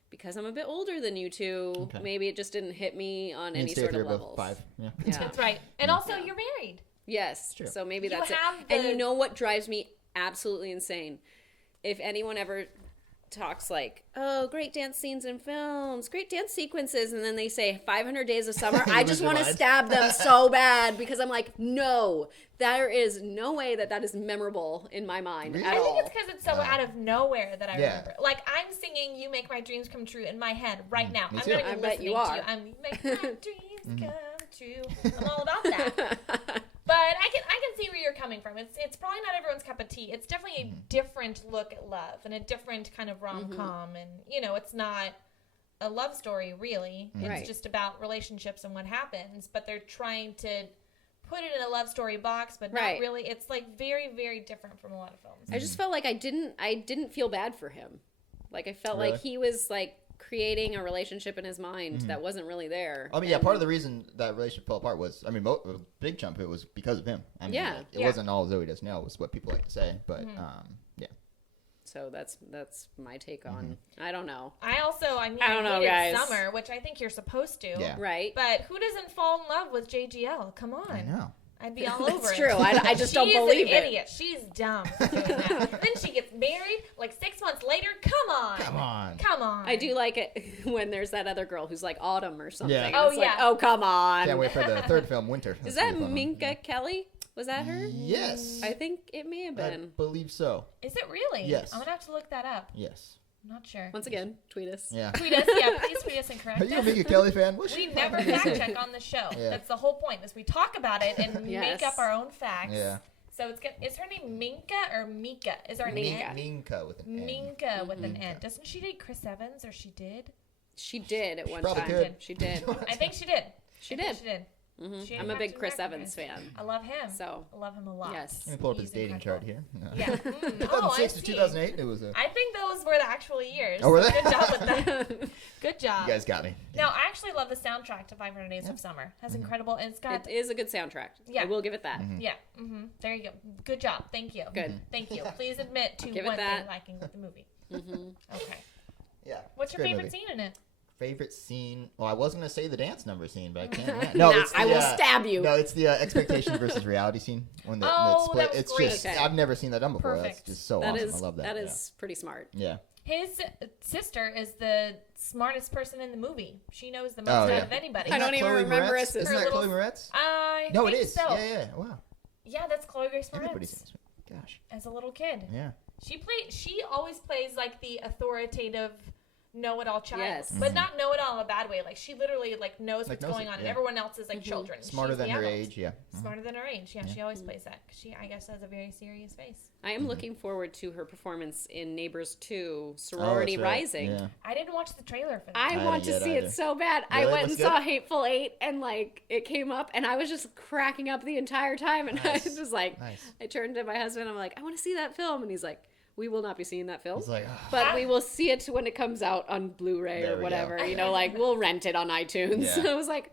because I'm a bit older than you two, Okay. maybe it just didn't hit me on You any can stay sort if of you're above levels. 5. Yeah. Yeah. That's right. And also, you're married. Yes. True. So maybe You that's it. have And the- you know what drives me absolutely insane? If anyone ever talks like, oh, great dance scenes in films, great dance sequences, and then they say 500 Days of Summer, You I lose just your want to mind. stab them so bad because I'm like, no, there is no way that is memorable in my mind Really? at I all. think it's because it's so out of nowhere that I Yeah. remember. Like, I'm singing "You Make My Dreams Come True" in my head right now. Me I'm too. not even I bet listening you to are. you. I'm "Make My Dreams Come True." I'm all about that. But I can see where you're coming from. It's probably not everyone's cup of tea. It's definitely a different look at love and a different kind of rom-com. And, it's not a love story, really. It's Right. just about relationships and what happens. But they're trying to put it in a love story box, but not Right. really. It's, like, very, very different from a lot of films. I just felt like I didn't feel bad for him. Like I felt Really? like he was like creating a relationship in his mind that wasn't really there. I mean, yeah, part of the reason that relationship fell apart was, I mean, a big chunk of it was because of him. I mean, Yeah. like, it Yeah. wasn't all Zoe does now, was what people like to say. But, yeah. So that's my take on. I don't know. I I don't know, hated guys. Summer, which I think you're supposed to. Yeah. Right? But who doesn't fall in love with JGL? Come on. I know. I'd be all That's over it. true. I just don't believe She's it. an idiot. She's dumb. for doing that. Then she gets married like 6 months later. Come on. Come on. Come on. I do like it when there's that other girl who's like Autumn or something. Yeah. And Oh, it's like, yeah. oh, come on. Can't wait for the third film, Winter. Is That's that gonna be a fun one. Minka Kelly? Was that her? Yes. I think it may have I been. believe so. Is it really? Yes. I'm going to have to look that up. Yes. I'm not sure. Once again, tweet us. Yeah. Tweet us. Yeah, please tweet us and correct Are you a us. Minka Kelly fan? What's We she never from? fact check on the show. Yeah. That's the whole point. Is we talk about it and Yes. make up our own facts. Yeah. So it's good. Is her name Minka or Mika? Is her name Minka. Minka with an N. Minka with an N? Doesn't she date Chris Evans, or she did? She did at one probably time. could. She did. I think she did. She I think did. She did. She I'm a didn't big have to Chris recognize Evans it. fan. I love him. So, I love him a lot. yes. Let me pull up his He's dating incredible. chart here. No. Yeah. Oh, I 2006 to see. 2008, it was a... I think those were the actual years. Oh, were they? Good job with that. Good job. You guys got me. No, I actually love the soundtrack to 500 Days of Summer. That's incredible. And it's got... It is a good soundtrack. Yeah. I will give it that. Yeah. There you go. Good job. Thank you. Good. Thank you. Please admit to give it one that. thing liking with the movie. Okay. Yeah. What's it's a your great favorite movie. scene in it? Favorite scene? Well, I was gonna say the dance number scene, but I can't. No, it's I will stab you. No, it's the expectation versus reality scene when the split. that was It's great. just Okay. I've never seen that done before. Perfect. That's just so That awesome. is I love that. That is pretty smart. Yeah. His sister is the smartest person in the movie. She knows the most Oh, out yeah. of anybody. I don't Isn't that even Chloe remember Moretz? his sister. Isn't Her that little- Chloe Moretz? I No, it think is. so. Yeah. Wow. Yeah, that's Chloe Grace Everybody's Moretz gosh. as a little kid. Yeah. She always plays like the authoritative know-it-all child, Yes. but not know-it-all in a bad way. Like she literally like knows Like, what's knows going it, on, and yeah. everyone else is like children. Smarter She's than the her adult. age. Yeah. Smarter than her age. Yeah, she always plays that. She, I guess, has a very serious face. I am looking forward to her performance in Neighbors 2, Sorority that's right. Rising. Yeah. I didn't watch the trailer for that. I haven't want to yet see either. it so bad. I Really? went and Looks saw good? Hateful Eight, and like it came up, and I was just cracking up the entire time. And I Nice. was just like, Nice. I turned to my husband. I'm like, I want to see that film, and he's like, we will not be seeing that film. He's like, But we will see it when it comes out on Blu-ray There or we whatever. go. You know, like we'll rent it on iTunes. Yeah. I was like,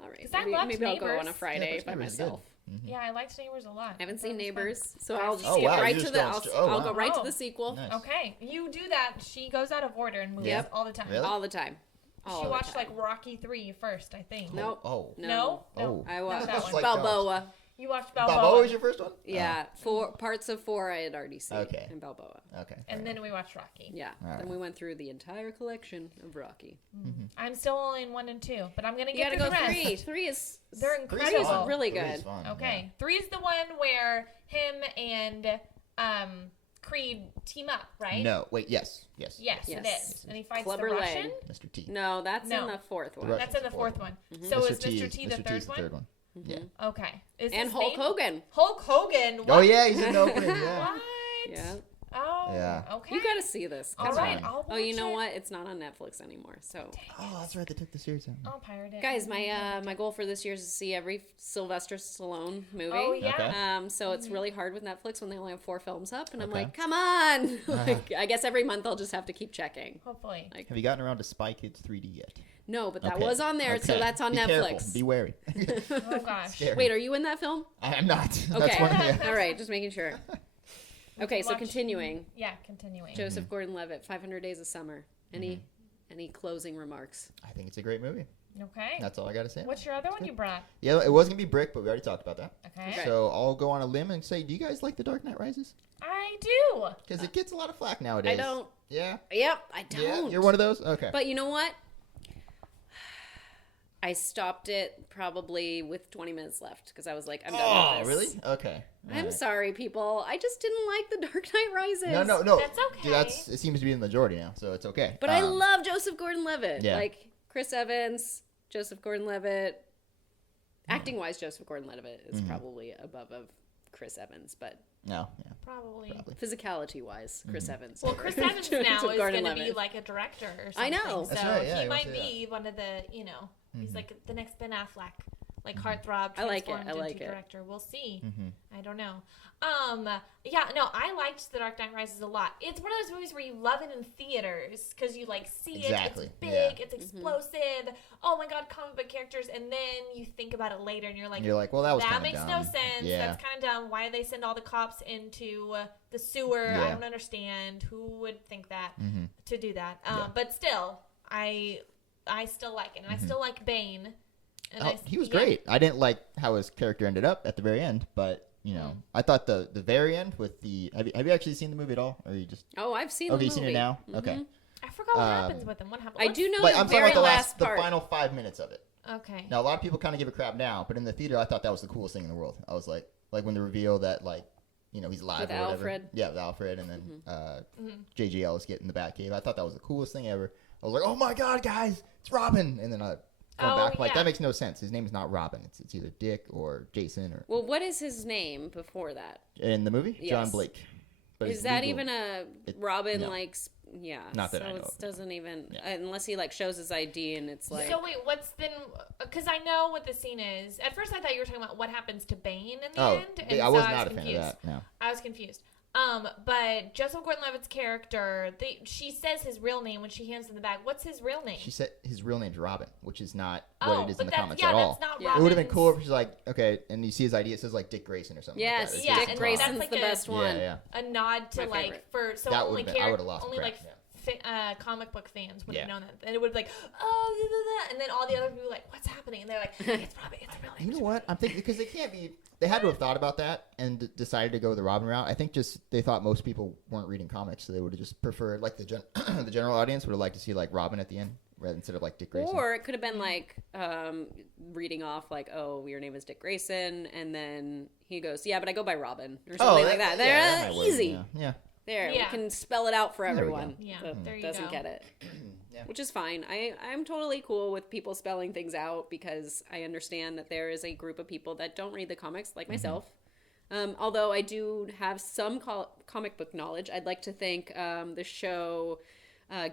all right, 'Cause I maybe, loved maybe I'll go on a Neighbors. Friday Yeah, by Neighbors is good. myself. Yeah, I liked Neighbors a lot. I haven't That seen was fun. Neighbors, so I'll just Oh, skip wow, right you to just the. going I'll, st- oh, I'll wow. go right to Oh. the sequel Nice. Okay, you do that. She goes out of order and movies Yep. all the time. Really? all the time. All She the watched time. like Rocky 3 first, I think. Nope. Oh. No. No? I Not watched that one. Like Balboa. You watched Balboa Balboa. was your first one? Yeah, 4 parts of 4 I had already seen. Okay. In Balboa. Oh, okay. And then we watched Rocky. Yeah. All Then right. we went through the entire collection of Rocky. I'm still only in 1 and 2, but I'm gonna You get gotta through go the rest. 3. 3 is They're Three's incredible. fun. really Three's good. fun, Okay, 3 is the one where him and Creed team up, right? Yeah. No, wait, yes. Yes, Yes. it is. And he fights Clubber the Lang. Russian. Mr. T. No, that's No. in the 4th one. The That's in the fourth one. Mm-hmm. So is Mr. T the Mr. third T's the one? third one. Yeah. Okay. Is And his Hulk name- Hogan. Hulk Hogan. What? Oh, yeah, he's in the opening. Yeah. What? Yeah. Oh. Yeah. Okay. You gotta see this. All Come right. on. I'll watch Oh, you know it. what? It's not on Netflix anymore. So, Oh, that's right. They took the series out. I'll pirate it. guys, my goal for this year is to see every Sylvester Stallone movie. Oh yeah. Okay. So it's really hard with Netflix when they only have 4 films up, and I'm Okay. like, come on! Like, I guess every month I'll just have to keep checking. Hopefully. Have you gotten around to Spy Kids 3D yet? No, but that Okay. was on there, so Okay. that's on Be Netflix. Careful. Be wary. Oh gosh. Scary. Wait, are you in that film? I am not. That's Okay. one. Yeah. All right, just making sure. Okay, so Watch- continuing. Yeah, continuing. Joseph Gordon-Levitt, 500 Days of Summer. Any closing remarks? I think it's a great movie. Okay. That's all I got to say. What's your other one you brought? Yeah, it was going to be Brick, but we already talked about that. Okay. So I'll go on a limb and say, do you guys like The Dark Knight Rises? I do. Because it gets a lot of flack nowadays. I don't. Yeah? Yep, I Yeah? don't. You're one of those? Okay. But you know what? I stopped it probably with 20 minutes left because I was like, I'm done Oh, with really? this. Okay. I'm Alright. sorry, people. I just didn't like The Dark Knight Rises. No. That's okay. Dude, it seems to be the majority now, so it's okay. But I love Joseph Gordon-Levitt. Yeah. Like Chris Evans, Joseph Gordon-Levitt. Acting-wise, Joseph Gordon-Levitt is probably above of Chris Evans, but No, yeah. Probably. physicality-wise, Chris Evans. Well, over Chris Evans Joseph now is going to be Gordon-Levitt. like a director or I something. know. So That's right, yeah, he he wants might to do be one of the, he's like the next Ben Affleck. Like heartthrob, I like it, transformed I like into it. director. We'll see. I don't know. Yeah, no, I liked The Dark Knight Rises a lot. It's one of those movies where you love it in theaters because you like see Exactly, it. It's big. yeah. It's explosive. Oh my god, comic book characters, and then you think about it later, and you're like, Well, that was that kind of makes dumb. no sense. Yeah. That's kind of dumb. Why did they send all the cops into the sewer? I Yeah. don't understand. Who would think that Mm-hmm. to do that? Yeah. But still, I still like it, and I still like Bane. And Oh, he was great. I didn't like how his character ended up at the very end, but I thought the very end with the have you actually seen the movie at all, or you just Oh, I've seen okay? the You movie. seen it now? Okay, I forgot what happens with him. What happens? I do know but the I'm talking very about last the part. final 5 minutes of it. Okay. Now a lot of people kind of give it crap now, but in the theater, I thought that was the coolest thing in the world. I was like when the reveal that he's alive With or whatever. Alfred? Yeah, with Alfred, and then J.J. Ellis getting the Batcave. I thought that was the coolest thing ever. I was like, oh my god, guys, it's Robin, and then going back, like, yeah. that makes no sense. His name is not Robin. It's either Dick or Jason or Well, what is his name before that? in the movie, John Yes. Blake. But Is it's that legal. even a Robin no. Yeah. Not that so I know it of. doesn't even Yeah. unless he shows his ID and it's like So wait, what's then? Because I know what the scene is. At first, I thought you were talking about what happens to Bane in the Oh, end. And I so was not a fan confused. of that. No. I was confused. But Joseph Gordon-Levitt's character, she says his real name when she hands him the bag. What's his real name? She said his real name's Robin, which is not what it is in the comics yeah, at all. That's not Yeah. It would have been Robin's- cool if she's like, okay, and you see his ID, it says like Dick Grayson or something. Yes, like that. Yeah, Dick and Grayson's that's like the a- best one. Yeah, a nod to My like favorite. for so That only would've been- I would've lost only the like crap, comic book fans would have Yeah. known that, and it would be like, oh, blah, blah, blah. And then all the other people were like, what's happening? And they're like, it's Robin, it's a real name. You know what? I'm thinking because they can't be. They had to have thought about that and decided to go the Robin route. I think just they thought most people weren't reading comics, so they would have just preferred like the the general audience would have liked to see like Robin at the end rather instead of like Dick Grayson. Or it could have been like reading off like, oh, your name is Dick Grayson, and then he goes, yeah, but I go by Robin or something like that. Yeah, They're that might work, easy. Yeah. There, Yeah. we can spell it out for There we everyone. go. Yeah, that there you doesn't go. get it. Yeah. Which is fine. I'm totally cool with people spelling things out because I understand that there is a group of people that don't read the comics like myself. Although I do have some comic book knowledge. I'd like to thank the show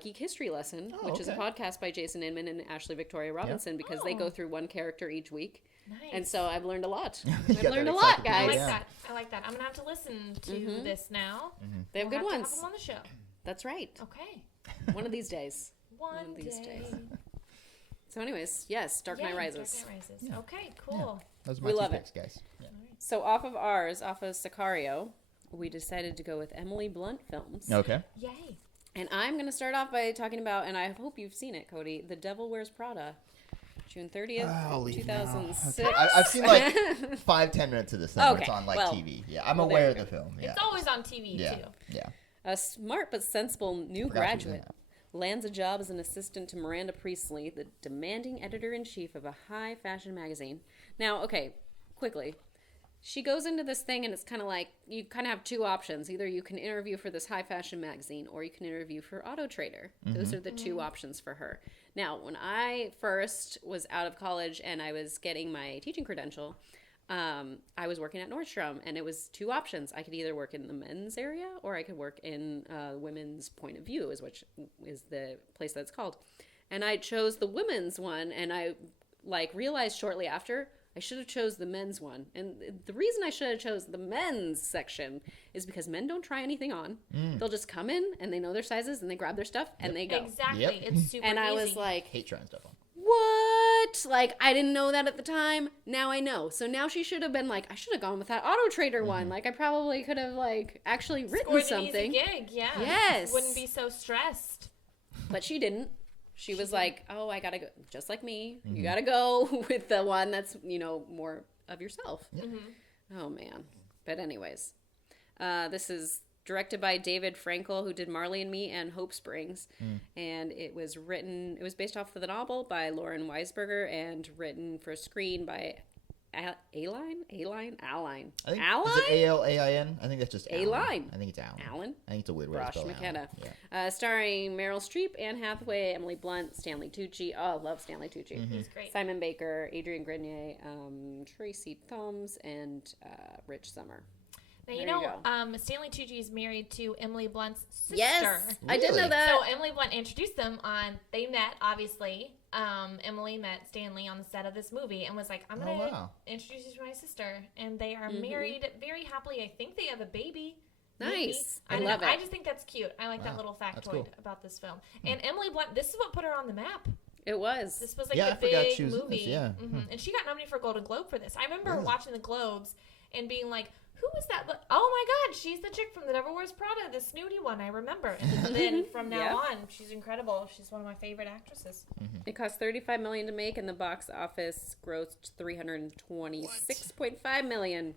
Geek History Lesson, which is a okay. podcast by Jason Inman and Ashley Victoria Robinson because they go through one character each week. Nice. And so I've learned a lot. You I've got learned that a lot, encyclopedia. I guys. like Yeah. that. I like that. I'm gonna have to listen to this now. They have We'll good have to ones. have them on the show. That's right. Okay. One of these days. One of these day. days. So anyways, yes, Dark Knight Yay, Rises. Dark Knight Rises. Yeah. Okay, cool. Those are We my two love it. picks, guys. Yeah. So off of Sicario, we decided to go with Emily Blunt films. Okay. Yay. And I'm going to start off by talking about, and I hope you've seen it, Cody, The Devil Wears Prada. June 30th, Holy 2006. Okay. I've seen like 5-10 minutes of this thing when it's Okay, on like well, TV. Yeah, I'm well, aware there of the you film. Yeah. It's always on TV yeah. too. Yeah. A smart but sensible new Forgot she was in graduate that. lands a job as an assistant to Miranda Priestley, the demanding editor-in-chief of a high-fashion magazine. Now, okay, quickly. She goes into this thing and it's kind of like, you kind of have two options. Either you can interview for this high-fashion magazine or you can interview for Auto Trader. Those are the two options for her. Now, when I first was out of college and I was getting my teaching credential, I was working at Nordstrom, and it was two options. I could either work in the men's area or I could work in women's point of view, which is the place that's called. And I chose the women's one, and I realized shortly after I should have chose the men's one. And the reason I should have chose the men's section is because men don't try anything on. They'll just come in and they know their sizes and they grab their stuff and they go. Exactly. Yep. It's super And I easy. was like, Hate trying stuff on. what? Like, I didn't know that at the time. Now I know. So now she should have been like, I should have gone with that Auto Trader one. Like, I probably could have, actually written Scored something. an easy gig, yeah. Yes. Wouldn't be so stressed. But she didn't. She was like, oh, I gotta go. Just like me. You gotta go with the one that's, more of yourself. Oh, man. But anyways, this is directed by David Frankel, who did Marley and Me and Hope Springs. And it was based off of the novel by Lauren Weisberger and written for screen by Aline? I think, Aline? Is it A-L-A-I-N? I think that's just Alan. Aline. I think it's Alan. Alan? I think it's a weird way to Brosh spell McKenna. Alan. Yeah. Starring Meryl Streep, Anne Hathaway, Emily Blunt, Stanley Tucci. Oh, I love Stanley Tucci. He's great. Simon Baker, Adrian Grenier, Tracy Thoms, and Rich Summer. Now, There you go. Stanley Tucci is married to Emily Blunt's sister. Yes, I did know Really? that. So Emily Blunt introduced them they met, obviously. Emily met Stanley on the set of this movie and was like, I'm going to wow. introduce you to my sister. And they are married very happily. I think they have a baby. Nice. Maybe. I don't love know. it. I just think that's cute. I like that little That's factoid cool. about this film. And Emily Blunt, this is what put her on the map. It was. This was like Yeah, the I forgot big she was in movie. this, yeah. And she got nominated for a Golden Globe for this. I remember Really? watching the Globes and being like, who was that? Oh my God, she's the chick from The Devil Wears Prada, the snooty one. I remember. And then from now Yeah. on, she's incredible. She's one of my favorite actresses. It cost $35 million to make, and the box office grossed $326.5 million.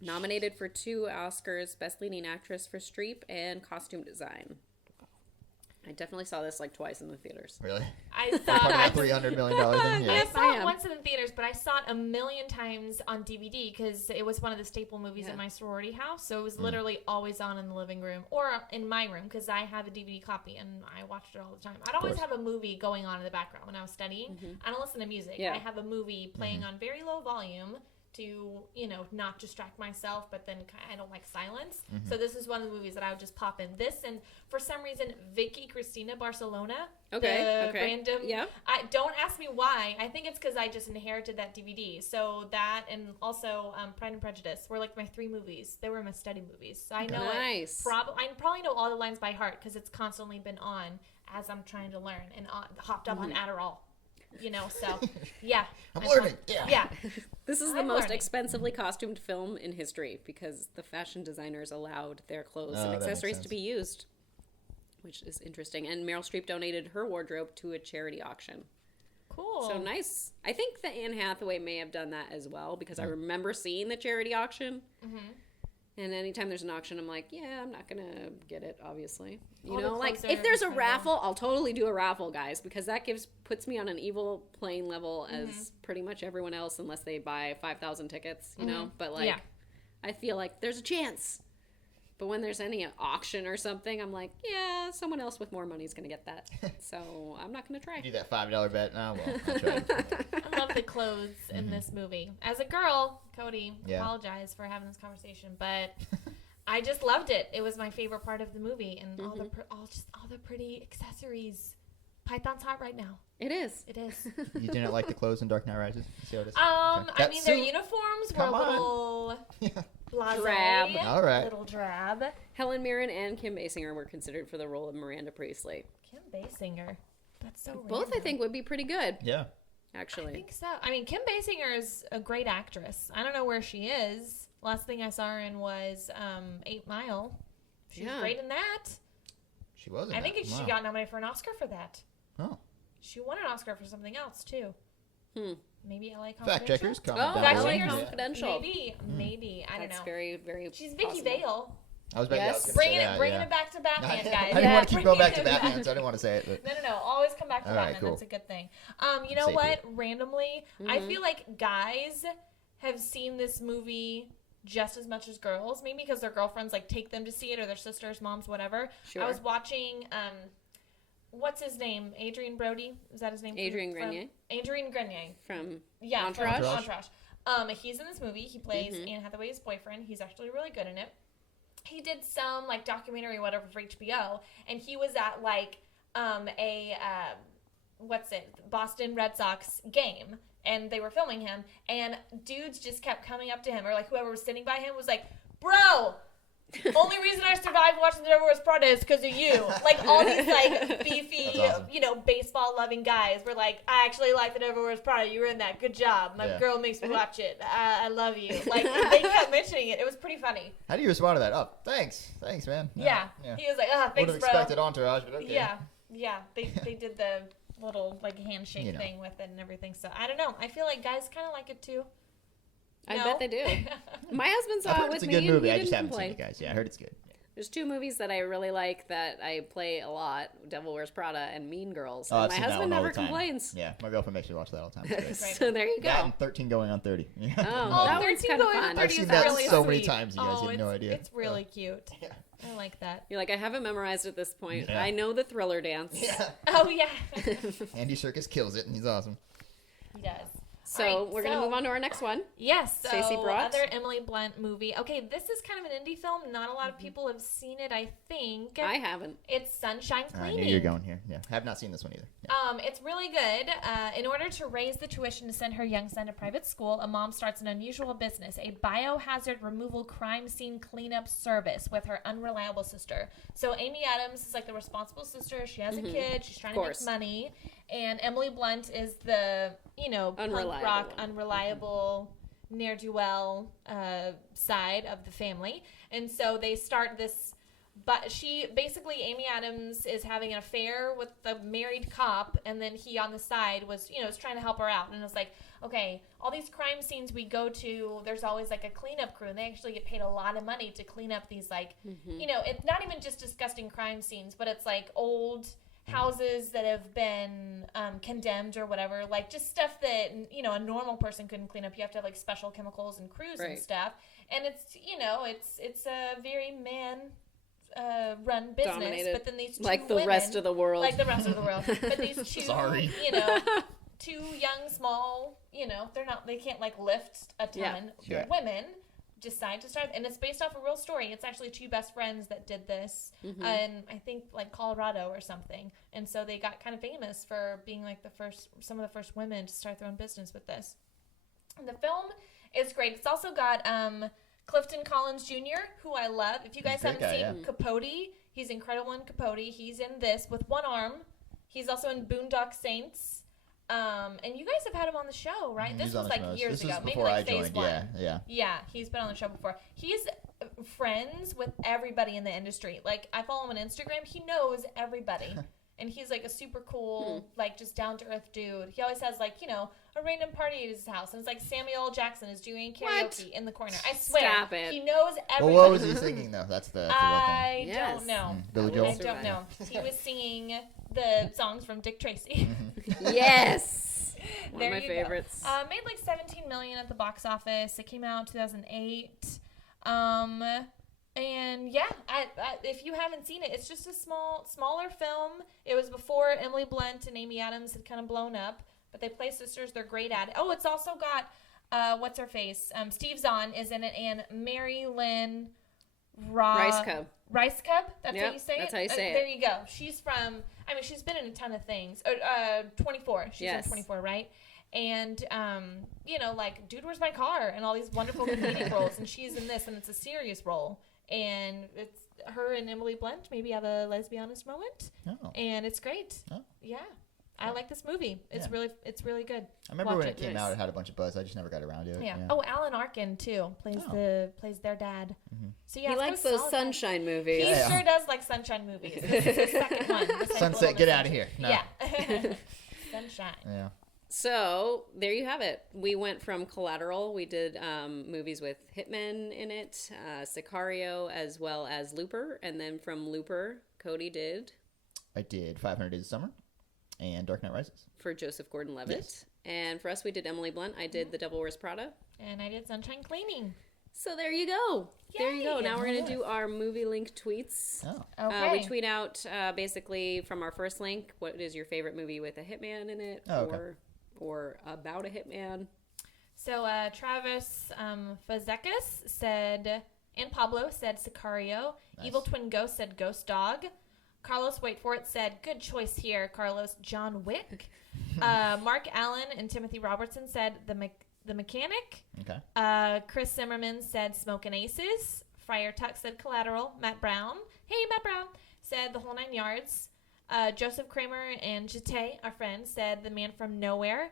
Nominated for 2 Oscars: Best Leading Actress for Streep and Costume Design. I definitely saw this twice in the theaters. Really? I Part saw of that it. $300 million thing? Yeah. I Yes, I saw it am. once in the theaters, but I saw it a million times on DVD because it was one of the staple movies Yeah. in my sorority house. So it was literally always on in the living room or in my room because I have a DVD copy and I watched it all the time. I'd always course. have a movie going on in the background when I was studying. I don't listen to music. Yeah. I have a movie playing on very low volume to, not distract myself, but then I don't like silence. So this is one of the movies that I would just pop in. This, and for some reason, Vicky Cristina Barcelona. Okay. Random. Yeah. Don't ask me why. I think it's because I just inherited that DVD. So that, and also Pride and Prejudice were like my 3 movies. They were my study movies. So I know Nice. I probably know all the lines by heart because it's constantly been on as I'm trying to learn, and hopped up on Adderall. So yeah. I'm learning. Yeah. This is the I'm most learning. expensively costumed film in history because the fashion designers allowed their clothes Oh, and that makes accessories to sense. be used, which is interesting. And Meryl Streep donated her wardrobe to a charity auction. Cool. So nice. I think that Anne Hathaway may have done that as well because I remember seeing the charity auction. And anytime there's an auction, I'm like, yeah, I'm not going to get it, obviously. All the Like, clothes if are there's a incredible. raffle, I'll totally do a raffle, guys, because that puts me on an evil playing level as pretty much everyone else, unless they buy 5,000 tickets, But, like, Yeah. I feel like there's a chance. But when there's any auction or something, I'm like, yeah, someone else with more money is going to get that. So I'm not going to try. You do that $5 bet? Oh, well, I'll try. I love the clothes in this movie. As a girl, Cody, Yeah. apologize for having this conversation, but I just loved it. It was my favorite part of the movie, and all the pretty accessories. Python's hot right now. It is. It is. You didn't like the clothes in Dark Knight Rises? You see how it is? I That mean, their suit- uniforms were Come a on. little Yeah. blasé, Drab. All right. a little drab. Helen Mirren and Kim Basinger were considered for the role of Miranda Priestley. Kim Basinger. That's so Both, I random. think, would be pretty good, Yeah. actually. I think so. I mean, Kim Basinger is a great actress. I don't know where she is. Last thing I saw her in was 8 Mile. She was Yeah. great in that. She was in I think that. she Wow. got nominated for an Oscar for that. Oh. She won an Oscar for something else too. Maybe LA Confidential. Fact checkers, comment Oh, down Fact below. checkers. Yeah. Confidential. Maybe. I don't That's know. very, very She's Vicky possible. Vale. I was about Yes. I was gonna Bringing say it, that, bringing yeah. it back to Batman, I guys. didn't Yeah. want to keep going back to Bringing it Batman, so I didn't want to say it. But No. Always come back to All right, Batman. cool. That's a good thing. You know Safe what? here. Randomly, I feel like guys have seen this movie just as much as girls. Maybe because their girlfriends like take them to see it, or their sisters, moms, whatever. Sure. I was watching. What's his name? Adrian Brody. Is that his name? Adrian Grenier. Adrian Grenier. From Yeah, Entourage? from Entourage. He's in this movie. He plays Anne Hathaway's boyfriend. He's actually really good in it. He did some like documentary or whatever for HBO, and he was at like Boston Red Sox game, and they were filming him, and dudes just kept coming up to him, or like whoever was sitting by him was like, "Bro, only reason I survived watching The Devil Wears Prada is because of you." Like all these like beefy, That's awesome. baseball loving guys were like, "I actually like The Devil Wears Prada. You were in that. Good job. My Yeah. girl makes me watch it. I love you." Like they kept mentioning it. It was pretty funny. how do you respond to that? Oh, thanks, man. Yeah. He was like, Would thanks, have bro. expected Entourage, but okay. Yeah. They did the little like handshake thing with it and everything. So I don't know. I feel like guys kind of like it too. I No? bet they do. My husband I've saw heard it with it's a me good and movie. he I didn't just haven't complain. seen it, guys. Yeah, I heard it's good. There's 2 movies that I really like that I play a lot: Devil Wears Prada and Mean Girls. Oh, And I've my seen that husband one all never the time. complains. Yeah, my girlfriend makes me watch that all the time. It's great. So there you go. That and 13 going on 30. Yeah. Oh, that one's 13 kind of going on fun. 30 I've seen is that really so many sweet. times, you guys have no idea. It's really cute. Yeah. I like that. You're like, I haven't memorized at this point. Yeah. I know the Thriller dance. Yeah. Oh yeah. Andy Serkis kills it, and he's awesome. He does. So All right, we're going to move on to our next one. Yes. So Stacey Brought. other Emily Blunt movie. Okay, this is kind of an indie film. Not a lot of people have seen it, I think. I haven't. It's Sunshine I Cleaning. knew you were going here. Yeah, have not seen this one either. Yeah. It's really good. In order to raise the tuition to send her young son to private school, a mom starts an unusual business, a biohazard removal crime scene cleanup service with her unreliable sister. So Amy Adams is like the responsible sister. She has a kid. She's trying to make money. And Emily Blunt is the, punk rock, unreliable, ne'er-do-well side of the family. And so they start this... But Amy Adams is having an affair with the married cop, and then he on the side was trying to help her out. And it was like, okay, all these crime scenes we go to, there's always like a cleanup crew, and they actually get paid a lot of money to clean up these like, it's not even just disgusting crime scenes, but it's like old houses that have been condemned or whatever, like just stuff that, a normal person couldn't clean up. You have to have like special chemicals and crews and stuff. And it's, it's a very run business, Dominated. but then these two like the women, rest of the world. but these two, two young, small, they can't like lift a ton. Sure. Women decide to start, and it's based off a real story. It's actually two best friends that did this in I think like Colorado or something, and so they got kind of famous for being like some of the first women to start their own business with this. And the film is great. It's also got Clifton Collins Jr., who I love. If you guys haven't seen Capote, he's incredible in Capote. He's in this with one arm. He's also in Boondock Saints. And you guys have had him on the show, right? This was like years ago. Maybe like phase one. Yeah, he's been on the show before. He's friends with everybody in the industry. Like, I follow him on Instagram. He knows everybody. And he's like a super cool, like just down to earth dude. He always has like, a random party at his house. And it's like Samuel L. Jackson is doing karaoke in the corner. I swear. Stop it. He knows everybody. Well, what was he singing though? That's the real thing. I don't know. Billy Joel? I don't know. He was singing the songs from Dick Tracy. Yes. One of my favorites. Made like $17 million at the box office. It came out in 2008. And yeah, if you haven't seen it, it's just a smaller film. It was before Emily Blunt and Amy Adams had kind of blown up, but they play sisters. They're great at it. Oh, it's also got what's her face? Steve Zahn is in it, and Mary Lynn Rice Cub. Rice Cub. That's how you say it. That's how you say it. There you go. She's from. I mean, she's been in a ton of things. 24. She's in 24, right? And like Dude, Where's My Car? And all these wonderful comedic roles, and she's in this, and it's a serious role. And it's her and Emily Blunt maybe have a lesbianist moment, and it's great. Yeah, I like this movie. It's really good. I remember when it came out, it had a bunch of buzz. I just never got around to it. Yeah. Oh, Alan Arkin too plays their dad. So yeah, he likes those sunshine movies. He sure does like sunshine movies. This is the second one. Sunset, get out of here. No. Yeah. Sunshine. Yeah. So there you have it. We went from Collateral. We did movies with Hitman in it, Sicario, as well as Looper. And then from Looper, Cody did... I did 500 Days of Summer and Dark Knight Rises. For Joseph Gordon-Levitt. Yes. And for us, we did Emily Blunt. I did The Devil Wears Prada. And I did Sunshine Cleaning. So there you go. Yay. There you go. Now we're going to do our movie link tweets. Oh. Okay. We tweet out basically from our first link, what is your favorite movie with a hitman in it? Oh, okay. Or about a hitman. So Travis Fazekas said, and Pablo said Sicario. Nice. Evil Twin Ghost said Ghost Dog. Carlos Wait For It said, good choice here, Carlos. John Wick. Mark Allen and Timothy Robertson said The Mechanic. Okay. Chris Zimmerman said Smokin' Aces. Friar Tuck said Collateral. Matt Brown. Hey, Matt Brown said The Whole Nine Yards. Joseph Kramer and Jete, our friend, said The Man from Nowhere.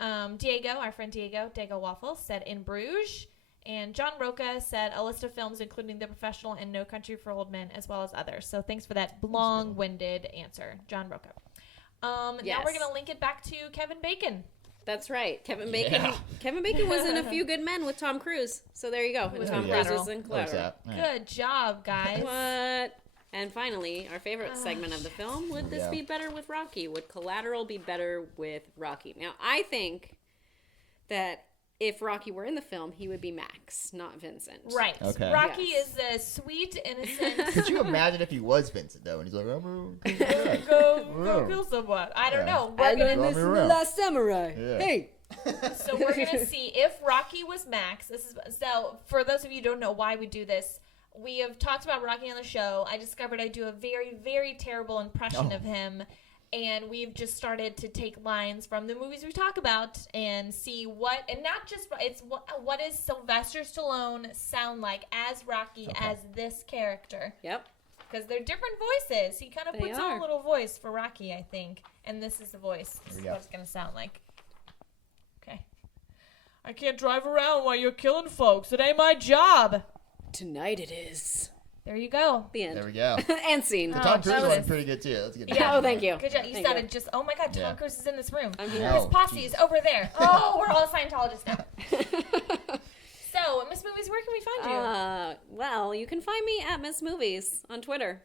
Diego, our friend Diego Waffles, said In Bruges. And John Roca said a list of films including The Professional and No Country for Old Men, as well as others. So thanks for that long-winded answer, John Roca. Now we're going to link it back to Kevin Bacon. That's right. Kevin Bacon. Yeah. Kevin Bacon was in A Few Good Men with Tom Cruise. So there you go. And Tom Cruise was in Collateral. Good job, guys. What? And finally, our favorite segment of the film. Would this be better with Rocky? Would Collateral be better with Rocky? Now, I think that if Rocky were in the film, he would be Max, not Vincent. Right. Okay. Rocky is a sweet, innocent... Could you imagine if he was Vincent, though? And he's like, I'm go kill someone. I don't know. I learned this in The Last Samurai. Yeah. Hey! So we're going to see if Rocky was Max. So for those of you who don't know why we do this, we have talked about Rocky on the show. I discovered I do a very, very terrible impression of him. And we've just started to take lines from the movies we talk about and see what, and not just, it's what does Sylvester Stallone sound like as Rocky, as this character. Yep. Because they're different voices. He kind of puts on a little voice for Rocky, I think. And this is the voice. This is what it's going to sound like. Okay. I can't drive around while you're killing folks. It ain't my job. Tonight it is. There you go. The end. There we go. And scene. The Tom Cruise one's pretty good, too. That's good. Yeah, oh, thank you. Good job. You sounded just, oh my God, Tom Cruise is in this room. His posse is over there. Oh, we're all Scientologists now. So, Miss Movies, where can we find you? Well, you can find me at Miss Movies on Twitter.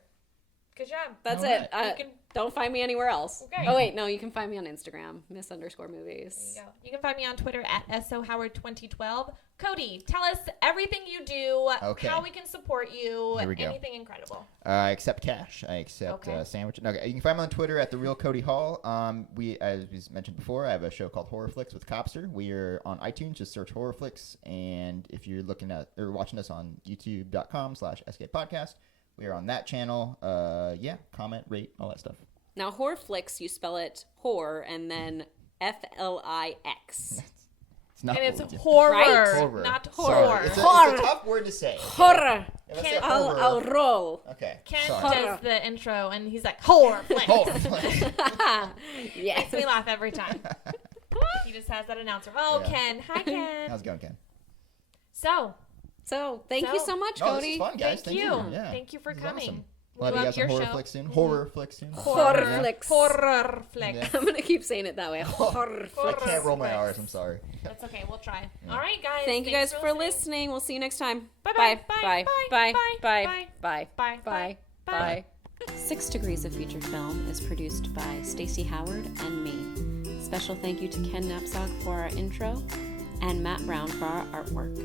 Good job. That's it. You can Don't find me anywhere else. Okay. Oh, wait. No, you can find me on Instagram, miss_movies. There you go. You can find me on Twitter at SOHoward2012. Cody, tell us everything you do, Okay. how we can support you, Here we go. anything incredible. I accept cash. I accept sandwich. Okay, you can find me on Twitter at @TheRealCodyHall. As we mentioned before, I have a show called Horror Flicks with Copster. We are on iTunes. Just search Horror Flicks, and if you're looking at or watching us on YouTube.com/SKPodcast, we are on that channel. Comment, rate, all that stuff. Now, Horror Flicks, you spell it whore and then Flix. It's not. And it's horror. horror, Right? Horror. not Sorry. horror. It's Horror. a tough word to say. Horror. If I say I'll horror- roll. Okay. Ken Sorry. does the intro, and he's like, horror flicks. Horror flicks. Yeah. Makes me laugh every time. He just has that announcer. Oh, Yeah. Ken. Hi, Ken. How's it going, Ken? So, So, thank you so much, No, this Cody. is fun, guys. thank you. Yeah. Thank you for This is coming. awesome. We Glad you love got your some horror show. flicks soon. Horror flicks soon. Horror Yeah. Flicks. Horror flicks. Yeah. I'm going to keep saying it that way. Horror I Flicks. can't roll my Flicks. R's. I'm sorry. That's okay. We'll try. All right, guys. Thank you guys Thanks for listening. We'll see you next time. Bye-bye. Bye. Bye. Bye. Bye. Bye. Bye. Bye. Bye. Bye. Bye. Bye. 6 Degrees of Feature Film is produced by Stacey Howard and me. Special thank you to Ken Knapsack for our intro and Matt Brown for our artwork.